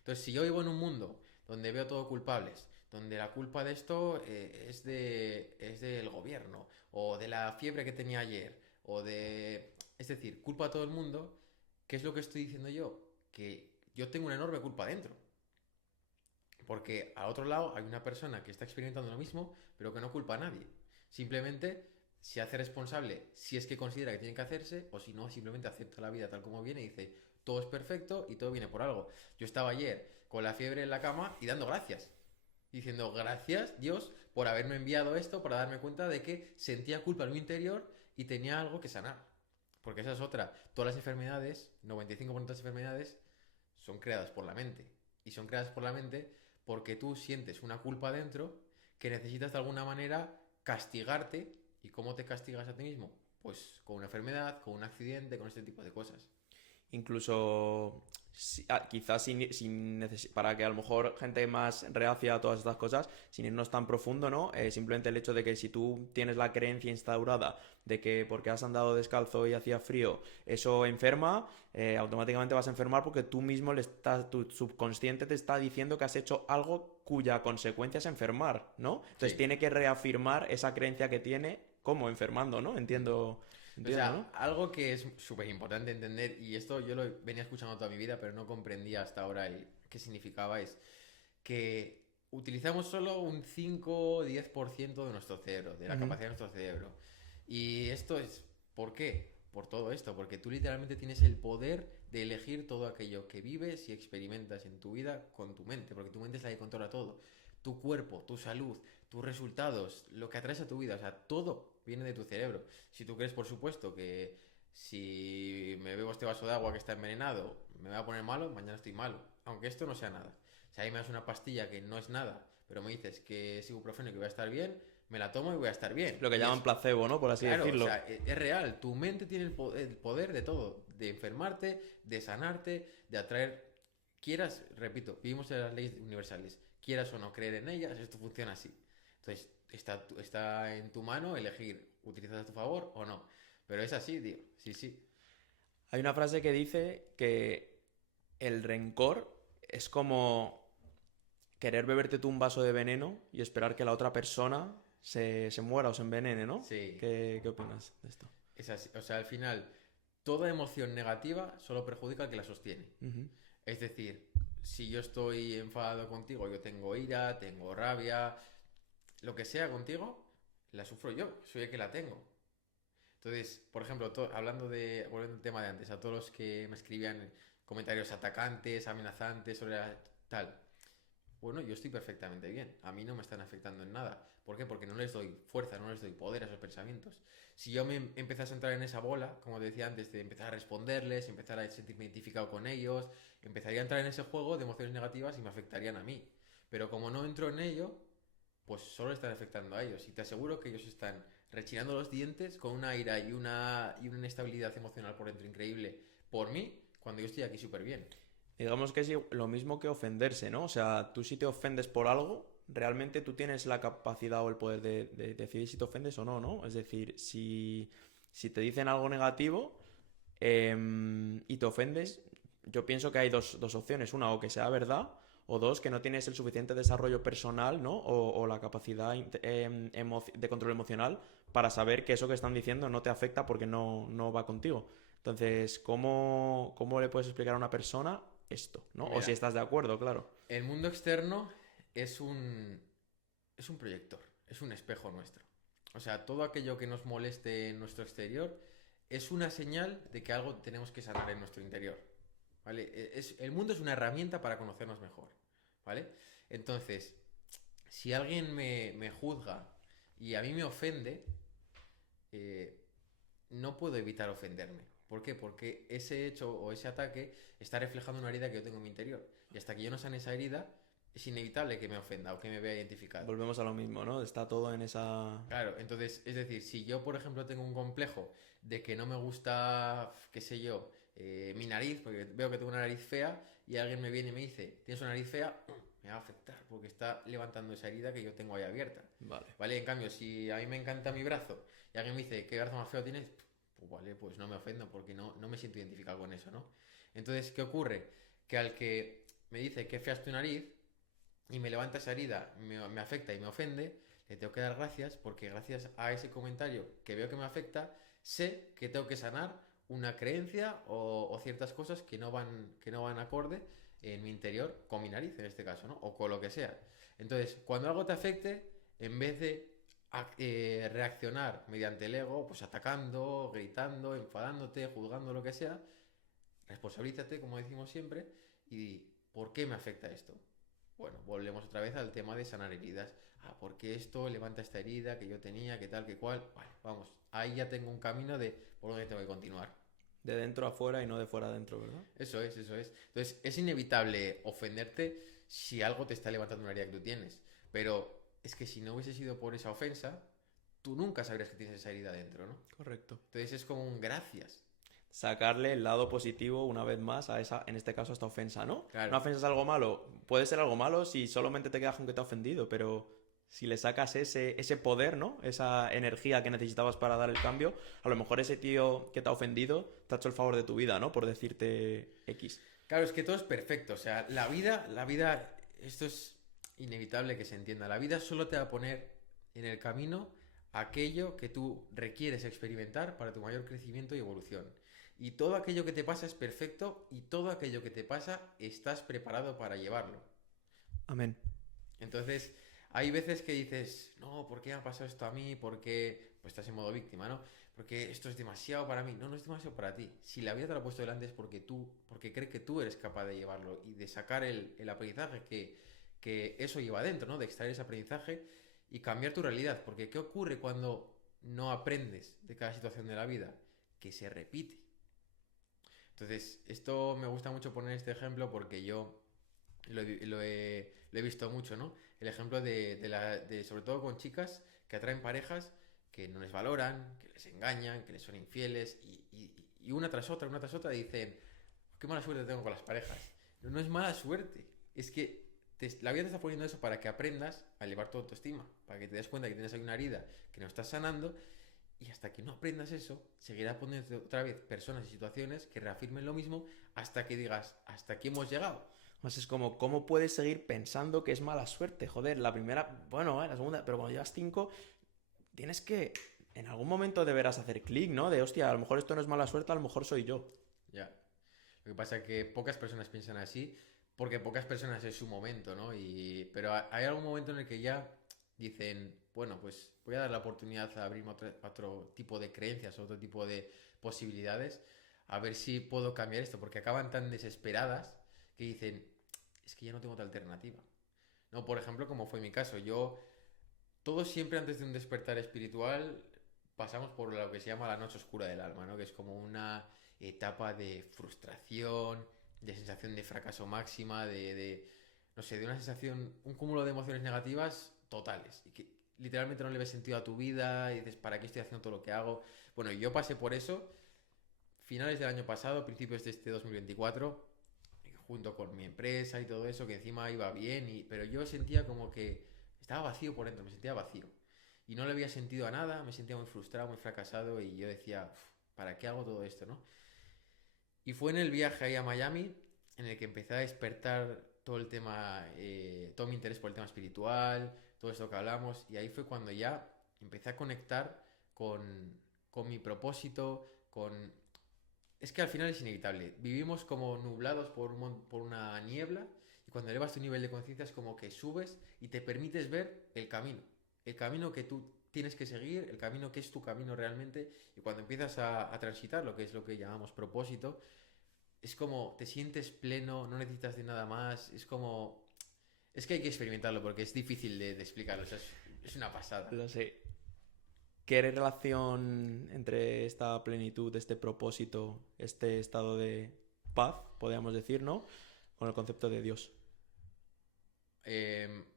Entonces, si yo vivo en un mundo donde veo todo culpables, donde la culpa de esto es del gobierno, o de la fiebre que tenía ayer, o de... Es decir, culpa a todo el mundo, ¿qué es lo que estoy diciendo yo? Que yo tengo una enorme culpa dentro. Porque al otro lado hay una persona que está experimentando lo mismo, pero que no culpa a nadie. Simplemente se hace responsable si es que considera que tiene que hacerse, o si no, simplemente acepta la vida tal como viene y dice, todo es perfecto y todo viene por algo. Yo estaba ayer con la fiebre en la cama y dando gracias. Diciendo, gracias Dios por haberme enviado esto, para darme cuenta de que sentía culpa en mi interior y tenía algo que sanar. Porque esa es otra. Todas las enfermedades, 95% de las enfermedades, son creadas por la mente. Y son creadas por la mente porque tú sientes una culpa dentro que necesitas de alguna manera castigarte. ¿Y cómo te castigas a ti mismo? Pues con una enfermedad, con un accidente, con este tipo de cosas. Incluso quizás para que a lo mejor gente más reacia a todas estas cosas, sin irnos tan profundo, ¿no? Simplemente el hecho de que si tú tienes la creencia instaurada de que porque has andado descalzo y hacía frío, eso enferma, automáticamente vas a enfermar porque tú mismo tu subconsciente te está diciendo que has hecho algo cuya consecuencia es enfermar, ¿no? Entonces Sí. tiene que reafirmar esa creencia que tiene como enfermando, ¿no? Entiendo, O entiendo, ¿no? sea, algo que es súper importante entender, y esto yo lo venía escuchando toda mi vida, pero no comprendía hasta ahora el qué significaba, es que utilizamos solo un 5 o 10% de nuestro cerebro, de la Ujú. capacidad de nuestro cerebro. Y esto es, ¿por qué? Por todo esto, porque tú literalmente tienes el poder de elegir todo aquello que vives y experimentas en tu vida con tu mente, porque tu mente es la que controla todo. Tu cuerpo, tu salud, tus resultados, lo que atraes a tu vida, o sea, todo viene de tu cerebro. Si tú crees, por supuesto, que si me bebo este vaso de agua que está envenenado, me va a poner malo, mañana estoy malo, aunque esto no sea nada. Si ahí me das una pastilla que no es nada, pero me dices que es ibuprofeno y que voy a estar bien, me la tomo y voy a estar bien. Lo que Y llaman es, placebo, ¿no? Por así claro, o decirlo. sea, es real. Tu mente tiene el poder de todo, de enfermarte, de sanarte, de atraer, quieras, repito, vivimos en las leyes universales, quieras o no creer en ellas, esto funciona así. Entonces, está en tu mano elegir, utilizas a tu favor o no. Pero es así, tío. Sí, sí. Hay una frase que dice que el rencor es como querer beberte tú un vaso de veneno y esperar que la otra persona se muera o se envenene, ¿no? Sí, ¿Qué opinas de esto? es así. O sea, al final, toda emoción negativa solo perjudica al que la sostiene. Ujú. Es decir, si yo estoy enfadado contigo, yo tengo ira, tengo rabia, lo que sea contigo, la sufro yo, soy el que la tengo. Entonces, por ejemplo, volviendo al tema de antes, a todos los que me escribían comentarios atacantes, amenazantes sobre tal, bueno, yo estoy perfectamente bien. A mí no me están afectando en nada. ¿Por qué? Porque no les doy fuerza, no les doy poder a esos pensamientos. Si yo me empezase a entrar en esa bola, como decía antes, de empezar a responderles, empezar a sentirme identificado con ellos, empezaría a entrar en ese juego de emociones negativas y me afectarían a mí. Pero como no entro en ello, pues solo están afectando a ellos. Y te aseguro que ellos están rechinando los dientes con una ira y una inestabilidad emocional por dentro increíble por mí, cuando yo estoy aquí súper bien. Digamos que es lo mismo que ofenderse, ¿no? O sea, tú si te ofendes por algo, realmente tú tienes la capacidad o el poder de decidir si te ofendes o no, ¿no? Es decir, si te dicen algo negativo y te ofendes, yo pienso que hay dos opciones. Una, o que sea verdad, o dos, que no tienes el suficiente desarrollo personal, ¿no? O la capacidad de control emocional para saber que eso que están diciendo no te afecta porque no va contigo. Entonces, ¿cómo le puedes explicar a una persona esto, ¿no? Pues O si mira, estás de acuerdo, claro. el mundo externo es es un proyector, es un espejo nuestro. O sea, todo aquello que nos moleste en nuestro exterior es una señal de que algo tenemos que sanar en nuestro interior. ¿Vale? El mundo es una herramienta para conocernos mejor. ¿Vale? Entonces, si alguien me juzga y a mí me ofende, eh, no puedo evitar ofenderme. ¿Por qué? Porque ese hecho o ese ataque está reflejando una herida que yo tengo en mi interior. Y hasta que yo no sane esa herida, es inevitable que me ofenda o que me vea identificado. Volvemos a lo mismo, ¿no? Está todo en esa... Claro, entonces, es decir, si yo, por ejemplo, tengo un complejo de que no me gusta, qué sé yo, mi nariz, porque veo que tengo una nariz fea, y alguien me viene y me dice, tienes una nariz fea, me va a afectar, porque está levantando esa herida que yo tengo ahí abierta. Vale. ¿Vale? En cambio, si a mí me encanta mi brazo y alguien me dice, ¿qué brazo más feo tienes? Pues vale, pues no me ofendo porque no me siento identificado con eso, ¿no? Entonces, ¿qué ocurre? Que al que me dice que fea es tu nariz y me levanta esa herida, me afecta y me ofende, le tengo que dar gracias porque gracias a ese comentario que veo que me afecta, sé que tengo que sanar una creencia o ciertas cosas que no van acorde en mi interior con mi nariz en este caso, ¿no? O con lo que sea. Entonces, cuando algo te afecte, en vez de reaccionar mediante el ego, pues atacando, gritando, enfadándote, juzgando, lo que sea, responsabilízate, como decimos siempre, y di, ¿por qué me afecta esto? Bueno, volvemos otra vez al tema de sanar heridas. Ah, ¿por qué esto levanta esta herida que yo tenía, que tal, que cual? Vale, vamos, ahí ya tengo un camino de por donde tengo que continuar. De dentro a fuera y no de fuera a dentro, ¿verdad? Eso es, eso es. Entonces, es inevitable ofenderte si algo te está levantando una herida que tú tienes. Pero es que si no hubiese sido por esa ofensa, tú nunca sabrías que tienes esa herida dentro, ¿no? Correcto. Entonces es como un gracias. Sacarle el lado positivo una vez más a esa, en este caso, a esta ofensa, ¿no? Claro, Una ofensa es algo malo. Puede ser algo malo si solamente te quedas con que te ha ofendido, pero si le sacas ese poder, ¿no? Esa energía que necesitabas para dar el cambio, a lo mejor ese tío que te ha ofendido te ha hecho el favor de tu vida, ¿no? Por decirte X. claro, es que todo es perfecto. O sea, la vida, esto es inevitable que se entienda. La vida solo te va a poner en el camino aquello que tú requieres experimentar para tu mayor crecimiento y evolución. Y todo aquello que te pasa es perfecto y todo aquello que te pasa estás preparado para llevarlo. Amén. Entonces, hay veces que dices, no, ¿por qué me ha pasado esto a mí? ¿Por qué? Pues estás en modo víctima, ¿no? Porque esto es demasiado para mí. No, no es demasiado para ti. Si la vida te lo ha puesto delante es porque cree que tú eres capaz de llevarlo y de sacar el aprendizaje que eso lleva dentro, ¿no? De extraer ese aprendizaje y cambiar tu realidad. Porque ¿qué ocurre cuando no aprendes de cada situación de la vida? Que se repite. Entonces, esto me gusta mucho poner este ejemplo porque yo lo he visto mucho, ¿no? El ejemplo sobre todo con chicas que atraen parejas que no les valoran, que les engañan, que les son infieles y una tras otra dicen, qué mala suerte tengo con las parejas. No, no es mala suerte, es que la vida te está poniendo eso para que aprendas a elevar tu autoestima, para que te des cuenta que tienes ahí una herida que no estás sanando y hasta que no aprendas eso, seguirás poniendo otra vez personas y situaciones que reafirmen lo mismo hasta que digas, hasta aquí hemos llegado. Más es como, ¿cómo puedes seguir pensando que es mala suerte? Joder, la primera, bueno, la segunda, pero cuando llevas 5, tienes que, en algún momento deberás hacer clic, ¿no? De, hostia, a lo mejor esto no es mala suerte, a lo mejor soy yo. Ya. Lo que pasa es que pocas personas piensan así, porque pocas personas es su momento, ¿no? Pero hay algún momento en el que ya dicen, bueno, pues voy a dar la oportunidad a abrirme a otro tipo de creencias, a otro tipo de posibilidades, a ver si puedo cambiar esto, porque acaban tan desesperadas que dicen, es que ya no tengo otra alternativa. No, por ejemplo, como fue mi caso, todos siempre antes de un despertar espiritual pasamos por lo que se llama la noche oscura del alma, ¿no? Que es como una etapa de frustración, de sensación de fracaso máxima, no sé, de una sensación, un cúmulo de emociones negativas totales. Y que literalmente no le ves sentido a tu vida y dices, ¿para qué estoy haciendo todo lo que hago? Bueno, yo pasé por eso finales del año pasado, principios de este 2024, junto con mi empresa y todo eso, que encima iba bien, pero yo sentía como que estaba vacío por dentro, me sentía vacío. Y no le había sentido a nada, me sentía muy frustrado, muy fracasado y yo decía, ¿para qué hago todo esto, no? Y fue en el viaje ahí a Miami en el que empecé a despertar todo el tema, todo mi interés por el tema espiritual, todo esto que hablamos, y ahí fue cuando ya empecé a conectar con mi propósito, con... Es que al final es inevitable. Vivimos como nublados por una niebla y cuando elevas tu nivel de conciencia es como que subes y te permites ver el camino que tú tienes que seguir, el camino que es tu camino realmente y cuando empiezas a transitar lo que es lo que llamamos propósito, es como te sientes pleno, no necesitas de nada más, Es que hay que experimentarlo porque es difícil de explicarlo. O sea, es una pasada. Lo sé. ¿Qué relación entre esta plenitud, este propósito, este estado de paz, podríamos decir, ¿no? Con el concepto de Dios?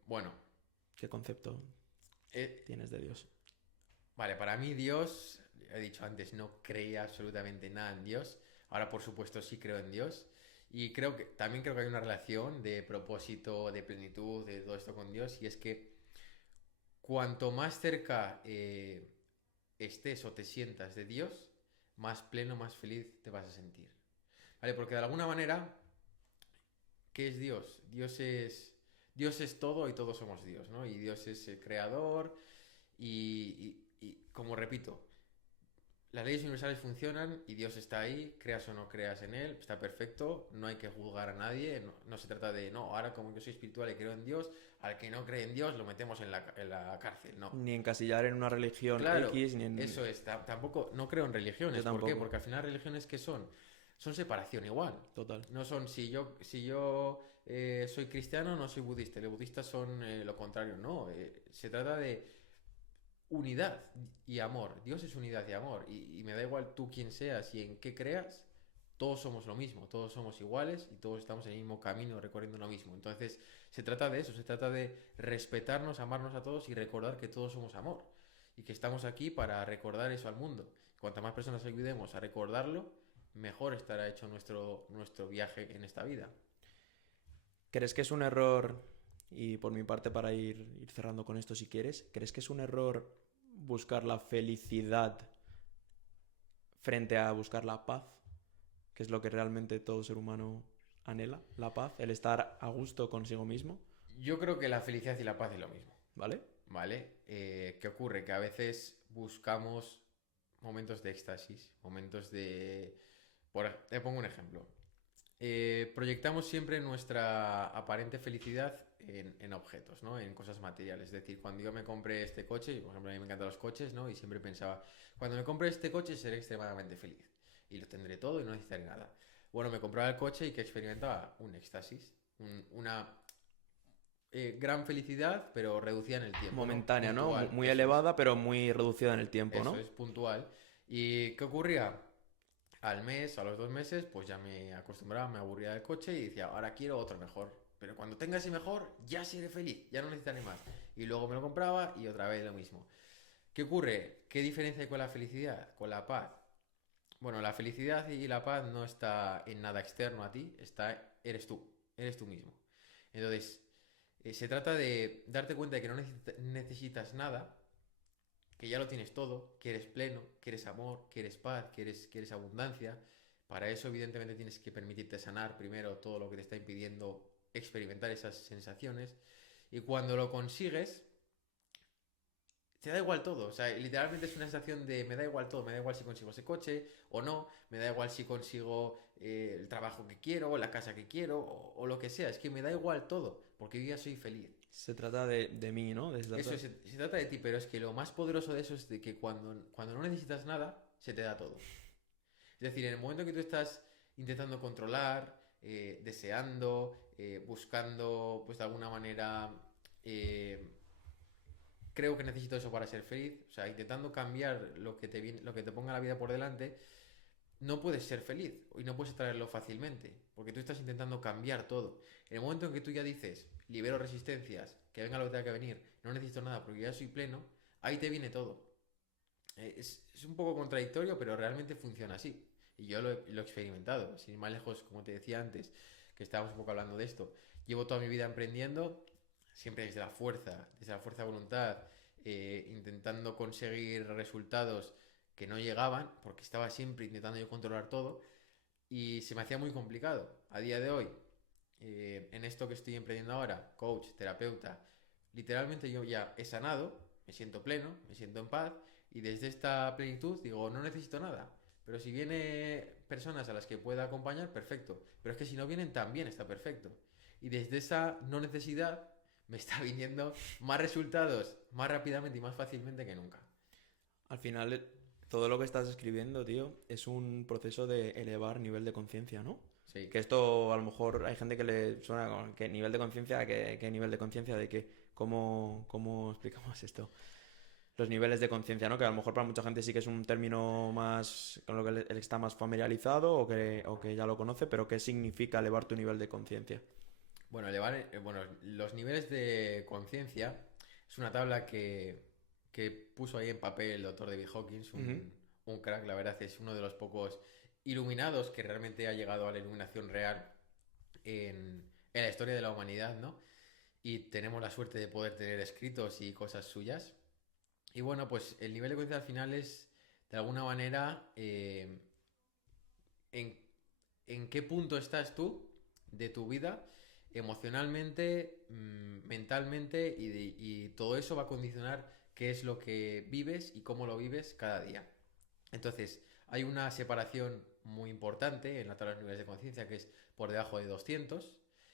Bueno, ¿Qué concepto tienes de Dios? vale, para mí Dios, he dicho antes, no creía absolutamente nada en Dios. Ahora, por supuesto, sí creo en Dios. Y también creo que hay una relación de propósito, de plenitud, de todo esto con Dios. Y es que cuanto más cerca estés o te sientas de Dios, más pleno, más feliz te vas a sentir. ¿Vale? Porque de alguna manera, ¿qué es Dios? Dios es todo y todos somos Dios, ¿no? Y Dios es el creador y como repito, las leyes universales funcionan y Dios está ahí, creas o no creas en Él, está perfecto, no hay que juzgar a nadie, no se trata de, no, ahora como yo soy espiritual y creo en Dios, al que no cree en Dios lo metemos en la cárcel, no. Ni encasillar en una religión Claro, X, ni en... eso es, tampoco, no creo en Yo religiones, ¿por qué? tampoco. Porque al final religiones que son separación igual. Total. No son, si yo soy cristiano, no soy budista. Los budistas son lo contrario. No, se trata de unidad y amor. Dios es unidad y amor. Y me da igual tú quién seas y en qué creas, todos somos lo mismo, todos somos iguales y todos estamos en el mismo camino recorriendo lo mismo. Entonces, se trata de eso, se trata de respetarnos, amarnos a todos y recordar que todos somos amor. Y que estamos aquí para recordar eso al mundo. Cuantas más personas ayudemos a recordarlo, mejor estará hecho nuestro viaje en esta vida. ¿Crees que es un error, y por mi parte para ir cerrando con esto si quieres, ¿crees que es un error buscar la felicidad frente a buscar la paz? Que es lo que realmente todo ser humano anhela, la paz, el estar a gusto consigo mismo, Yo creo que la felicidad y la paz es lo mismo, ¿vale? ¿vale? ¿Qué ocurre? Que a veces buscamos momentos de éxtasis, momentos de... Te pongo un ejemplo. Proyectamos siempre nuestra aparente felicidad en objetos, ¿no? En cosas materiales. Es decir, cuando yo me compré este coche, por ejemplo, a mí me encantan los coches, ¿no? Y siempre pensaba, cuando me compre este coche seré extremadamente feliz. Y lo tendré todo y no necesitaré nada. Bueno, me compraba el coche y que experimentaba un éxtasis, una gran felicidad, pero reducida en el tiempo, ¿no? Momentánea, ¿no? Puntual, Muy eso es. elevada, pero muy reducida en el tiempo, Eso ¿no? es, puntual. ¿Y qué ocurría? Al mes, a los 2 meses, pues ya me acostumbraba, me aburría del coche y decía, ahora quiero otro mejor. Pero cuando tenga ese mejor, ya seré feliz, ya no necesitaré más. Y luego me lo compraba y otra vez lo mismo. ¿Qué ocurre? ¿Qué diferencia hay con la felicidad? Con la paz. Bueno, la felicidad y la paz no está en nada externo a ti, eres tú mismo. Entonces, se trata de darte cuenta de que no necesitas nada, que ya lo tienes todo, que eres pleno, que eres amor, que eres paz, que eres abundancia. Para eso, evidentemente, tienes que permitirte sanar primero todo lo que te está impidiendo experimentar esas sensaciones. Y cuando lo consigues, te da igual todo. O sea, literalmente es una sensación de me da igual todo. Me da igual si consigo ese coche o no. Me da igual si consigo el trabajo que quiero, o la casa que quiero, o lo que sea. Es que me da igual todo, porque yo ya soy feliz. Se trata de mí, ¿no? Eso se trata de ti, pero es que lo más poderoso de eso es de que cuando no necesitas nada, se te da todo. Es decir, en el momento que tú estás intentando controlar, deseando, buscando, pues de alguna manera, eh, creo que necesito eso para ser feliz, o sea, intentando cambiar lo que te ponga la vida por delante, no puedes ser feliz y no puedes traerlo fácilmente, porque tú estás intentando cambiar todo. En el momento en que tú ya dices, libero resistencias, que venga lo que tenga que venir, no necesito nada porque ya soy pleno, ahí te viene todo. Es un poco contradictorio, pero realmente funciona así. Y yo lo he experimentado. Sin ir más lejos, como te decía antes, que estábamos un poco hablando de esto. Llevo toda mi vida emprendiendo, siempre desde la fuerza de voluntad, intentando conseguir resultados que no llegaban, porque estaba siempre intentando yo controlar todo, y se me hacía muy complicado. A día de hoy, en esto que estoy emprendiendo ahora, coach, terapeuta, literalmente yo ya he sanado, me siento pleno, me siento en paz, y desde esta plenitud digo, no necesito nada. Pero si viene personas a las que pueda acompañar, perfecto. Pero es que si no vienen, también está perfecto. Y desde esa no necesidad me está viniendo más resultados más rápidamente y más fácilmente que nunca. Al final, todo lo que estás escribiendo, tío, es un proceso de elevar nivel de conciencia, ¿no? Sí. Que esto a lo mejor hay gente que le suena con que nivel de conciencia, que nivel de conciencia de que, ¿cómo explicamos esto? Los niveles de conciencia, ¿no? Que a lo mejor para mucha gente sí que es un término más con lo que él está más familiarizado o que ya lo conoce, pero ¿qué significa elevar tu nivel de conciencia? Bueno, los niveles de conciencia es una tabla que puso ahí en papel el doctor David Hawkins, Ujú. un crack, la verdad es uno de los pocos iluminados que realmente ha llegado a la iluminación real en la historia de la humanidad, ¿no? Y tenemos la suerte de poder tener escritos y cosas suyas. Y bueno, pues el nivel de conciencia al final es, de alguna manera, en, en qué punto estás tú de tu vida emocionalmente, mentalmente y todo eso va a condicionar qué es lo que vives y cómo lo vives cada día. Entonces, hay una separación muy importante en la tabla de los niveles de conciencia que es por debajo de 200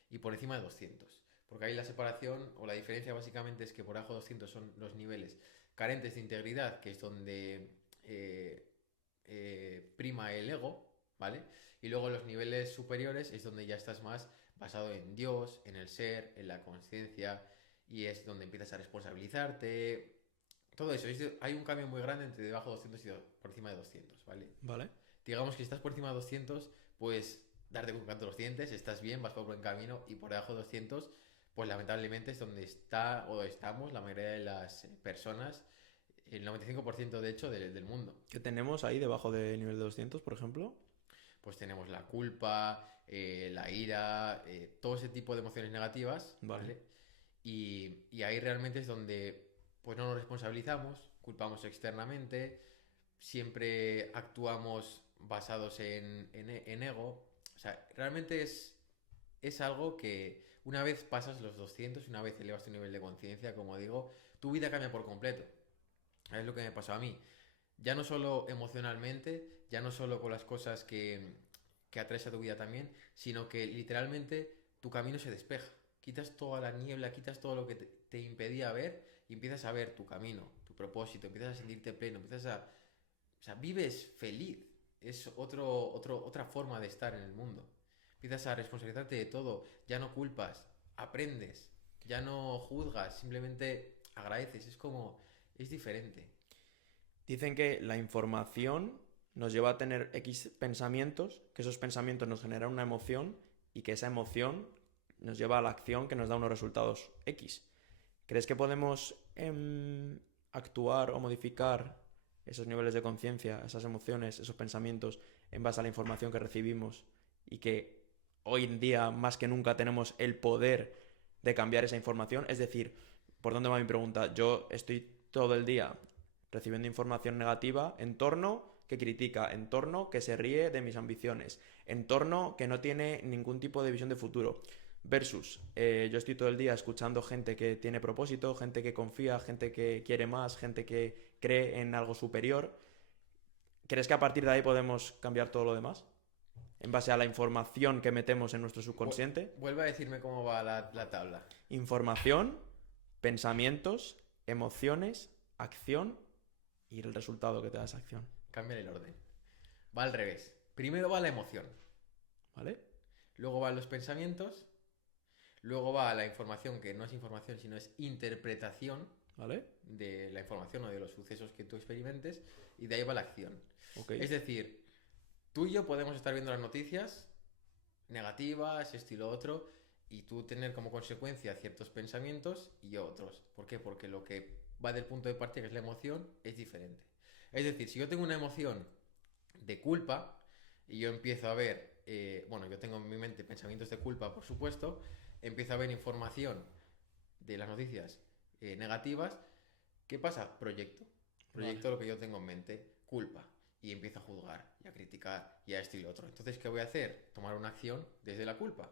y por encima de 200. Porque ahí la separación o la diferencia básicamente es que por debajo de 200 son los niveles carentes de integridad, que es donde prima el ego, ¿vale? Y luego los niveles superiores es donde ya estás más basado en Dios, en el ser, en la conciencia, y es donde empiezas a responsabilizarte. Todo eso, hay un cambio muy grande entre debajo de 200 y por encima de 200, ¿vale? ¿Vale? Digamos que si estás por encima de 200, pues darte con canto los dientes, estás bien, vas por buen camino, y por debajo de 200, pues lamentablemente es donde está o estamos la mayoría de las personas, el 95% de hecho del mundo. ¿Qué tenemos ahí debajo del nivel de 200, por ejemplo? Pues tenemos la culpa, la ira, todo ese tipo de emociones negativas, Vale. ¿vale? Y ahí realmente es donde pues no nos responsabilizamos, culpamos externamente, siempre actuamos basados en ego. O sea, realmente es algo que una vez pasas los 200 y una vez elevas tu nivel de conciencia, como digo, tu vida cambia por completo. Es lo que me pasó a mí. Ya no solo emocionalmente, ya no solo con las cosas que atraes a tu vida también, sino que literalmente tu camino se despeja. Quitas toda la niebla, quitas todo lo que te impedía ver y empiezas a ver tu camino, tu propósito, empiezas a sentirte pleno, empiezas a... O sea, vives feliz. Es otra forma de estar en el mundo. Empiezas a responsabilizarte de todo, ya no culpas, aprendes, ya no juzgas, simplemente agradeces. Es como... Es diferente. Dicen que la información nos lleva a tener X pensamientos, que esos pensamientos nos generan una emoción y que esa emoción nos lleva a la acción que nos da unos resultados X. ¿Crees que podemos actuar o modificar esos niveles de conciencia, esas emociones, esos pensamientos en base a la información que recibimos y que hoy en día más que nunca tenemos el poder de cambiar esa información? Es decir, ¿por dónde va mi pregunta? Yo estoy todo el día recibiendo información negativa, entorno que critica, entorno que se ríe de mis ambiciones, entorno que no tiene ningún tipo de visión de futuro. Versus, yo estoy todo el día escuchando gente que tiene propósito, gente que confía, gente que quiere más, gente que cree en algo superior. ¿Crees que a partir de ahí podemos cambiar todo lo demás? En base a la información que metemos en nuestro subconsciente. Vuelve a decirme cómo va la tabla. Información, pensamientos, emociones, acción y el resultado que te da esa acción. Cambia el orden. Va al revés. Primero va la emoción. ¿Vale? Luego van los pensamientos. Luego va la información, que no es información, sino es interpretación ¿Vale? de la información o de los sucesos que tú experimentes. Y de ahí va la acción. Ok. Es decir, tú y yo podemos estar viendo las noticias negativas, esto y lo otro, y tú tener como consecuencia ciertos pensamientos y otros. ¿Por qué? Porque lo que va del punto de partida, que es la emoción, es diferente. Es decir, si yo tengo una emoción de culpa y yo empiezo a ver, bueno, yo tengo en mi mente pensamientos de culpa, por supuesto, empiezo a ver información de las noticias negativas, ¿qué pasa? Vale. Proyecto lo que yo tengo en mente, culpa. Y empiezo a juzgar y a criticar y a esto y lo otro. Entonces, ¿qué voy a hacer? Tomar una acción desde la culpa.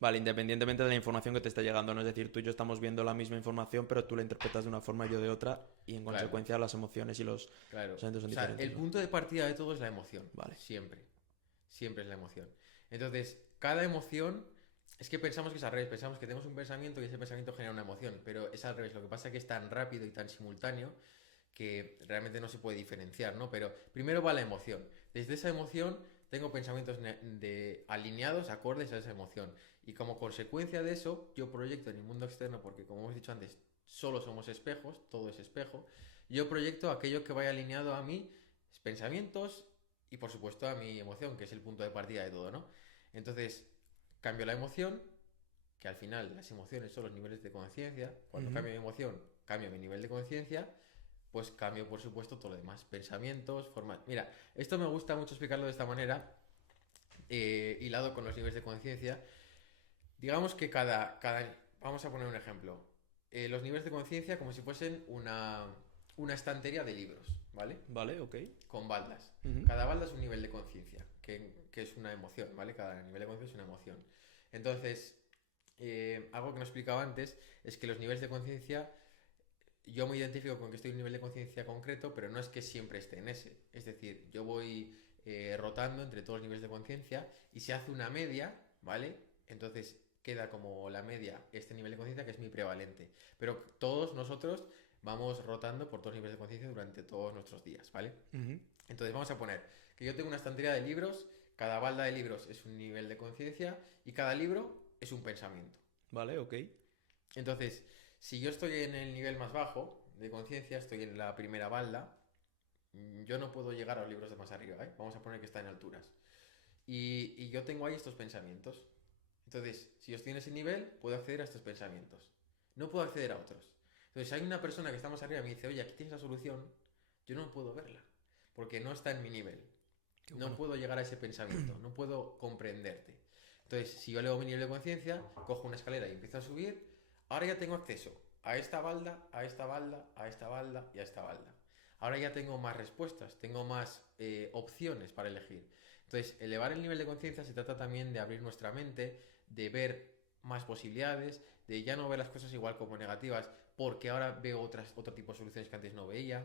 Vale, independientemente de la información que te esté llegando, ¿no? Es decir, tú y yo estamos viendo la misma información, pero tú la interpretas de una forma y yo de otra, y en Claro, consecuencia las emociones y los claro. eventos son O sea, diferentes, el ¿no? punto de partida de todo es la emoción. Vale. Siempre. Siempre es la emoción. Entonces, cada emoción... Es que pensamos que es al revés. Pensamos que tenemos un pensamiento y ese pensamiento genera una emoción. Pero es al revés. Lo que pasa es que es tan rápido y tan simultáneo que realmente no se puede diferenciar, ¿no? Pero primero va la emoción. Desde esa emoción tengo pensamientos alineados, acordes a esa emoción. Y como consecuencia de eso, yo proyecto en el mundo externo, porque como hemos dicho antes, solo somos espejos, todo es espejo. Yo proyecto aquello que vaya alineado a mis pensamientos y por supuesto a mi emoción, que es el punto de partida de todo, ¿no? Entonces, cambio la emoción, que al final las emociones son los niveles de conciencia. Cuando cambio mi emoción, cambio mi nivel de conciencia, pues cambio por supuesto todo lo demás, pensamientos, formas. Mira, esto me gusta mucho explicarlo de esta manera, hilado con los niveles de conciencia. Digamos que vamos a poner un ejemplo. Los niveles de conciencia como si fuesen una estantería de libros, ¿vale? Vale, ok. Con baldas. Ujú. Cada balda es un nivel de conciencia, que es una emoción, ¿vale? Cada nivel de conciencia es una emoción. Entonces, algo que no explicaba antes es que los niveles de conciencia, yo me identifico con que estoy en un nivel de conciencia concreto, pero no es que siempre esté en ese. Es decir, yo voy rotando entre todos los niveles de conciencia y se hace una media, ¿vale? Entonces queda como la media este nivel de conciencia que es mi prevalente. Pero todos nosotros vamos rotando por todos los niveles de conciencia durante todos nuestros días, ¿vale? Ujú. Entonces vamos a poner que yo tengo una estantería de libros, cada balda de libros es un nivel de conciencia y cada libro es un pensamiento. Vale, ok. Entonces, si yo estoy en el nivel más bajo de conciencia, estoy en la primera balda, yo no puedo llegar a los libros de más arriba, ¿eh? Vamos a poner que está en alturas. Y yo tengo ahí estos pensamientos. Entonces, si yo estoy en ese nivel, puedo acceder a estos pensamientos. No puedo acceder a otros. Entonces, si hay una persona que está más arriba y me dice, oye, aquí tienes la solución, yo no puedo verla, porque no está en mi nivel. Qué No bueno. puedo llegar a ese pensamiento, no puedo comprenderte. Entonces, si yo elevo mi nivel de conciencia, cojo una escalera y empiezo a subir, ahora ya tengo acceso a esta balda, a esta balda, a esta balda y a esta balda. Ahora ya tengo más respuestas, tengo más opciones para elegir. Entonces, elevar el nivel de conciencia se trata también de abrir nuestra mente, de ver más posibilidades, de ya no ver las cosas igual como negativas, porque ahora veo otro tipo de soluciones que antes no veía.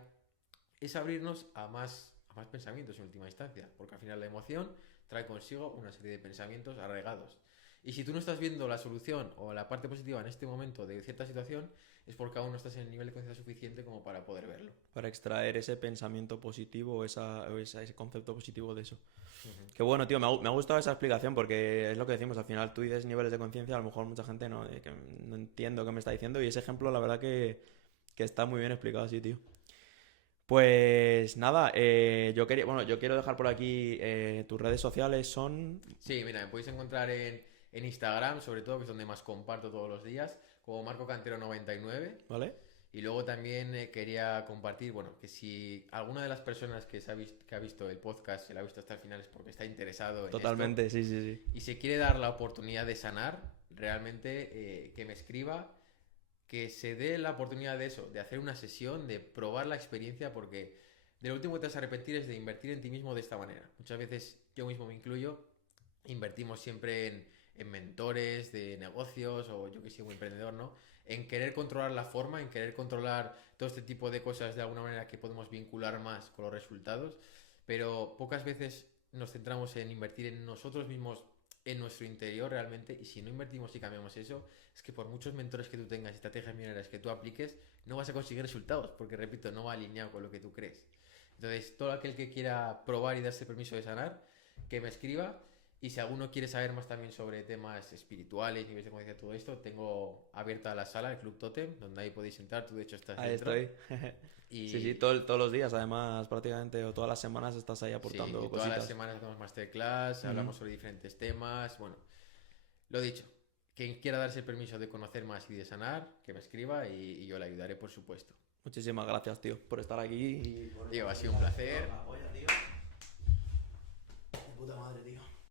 Es abrirnos a más pensamientos en última instancia, porque al final la emoción trae consigo una serie de pensamientos arraigados. Y si tú no estás viendo la solución o la parte positiva en este momento de cierta situación, es porque aún no estás en el nivel de conciencia suficiente como para poder verlo. Para extraer ese pensamiento positivo ese concepto positivo de eso. Ujú. Qué bueno, tío, me ha gustado esa explicación porque es lo que decimos, al final tú dices niveles de conciencia, a lo mejor mucha gente no, que no entiendo qué me está diciendo y ese ejemplo la verdad que está muy bien explicado así, tío. Pues nada, yo quiero dejar por aquí tus redes sociales son... Sí, mira, me podéis encontrar en Instagram, sobre todo, que es donde más comparto todos los días, como Marco Cantero 99. ¿Vale? Y luego también quería compartir, bueno, que si alguna de las personas que ha visto el podcast, se la ha visto hasta el final, es porque está interesado en esto Totalmente, sí, sí, sí. y se quiere dar la oportunidad de sanar, realmente que me escriba, que se dé la oportunidad de eso, de hacer una sesión, de probar la experiencia, porque de lo último que te vas a arrepentir es de invertir en ti mismo de esta manera. Muchas veces, yo mismo me incluyo, invertimos siempre en mentores de negocios o yo que soy muy emprendedor, ¿no? En querer controlar la forma, en querer controlar todo este tipo de cosas de alguna manera que podemos vincular más con los resultados, pero pocas veces nos centramos en invertir en nosotros mismos, en nuestro interior realmente, y si no invertimos y cambiamos eso, es que por muchos mentores que tú tengas y estrategias millonarias que tú apliques, no vas a conseguir resultados, porque repito, no va alineado con lo que tú crees. Entonces, todo aquel que quiera probar y darse permiso de sanar, que me escriba. Y si alguno quiere saber más también sobre temas espirituales, niveles de conciencia, todo esto, tengo abierta la sala, el Club Totem, donde ahí podéis entrar, tú de hecho estás Ahí dentro. estoy. Sí, sí, Y todos los días, además, prácticamente, o todas las semanas estás ahí sí, aportando y todas las cositas. semanas hacemos masterclass, Ujú. hablamos sobre diferentes temas, bueno, lo dicho, quien quiera darse el permiso de conocer más y de sanar, que me escriba y yo le ayudaré, por supuesto. Muchísimas gracias, tío, por estar aquí y por Diego, ha sido un placer. la polla, tío. De puta madre, tío.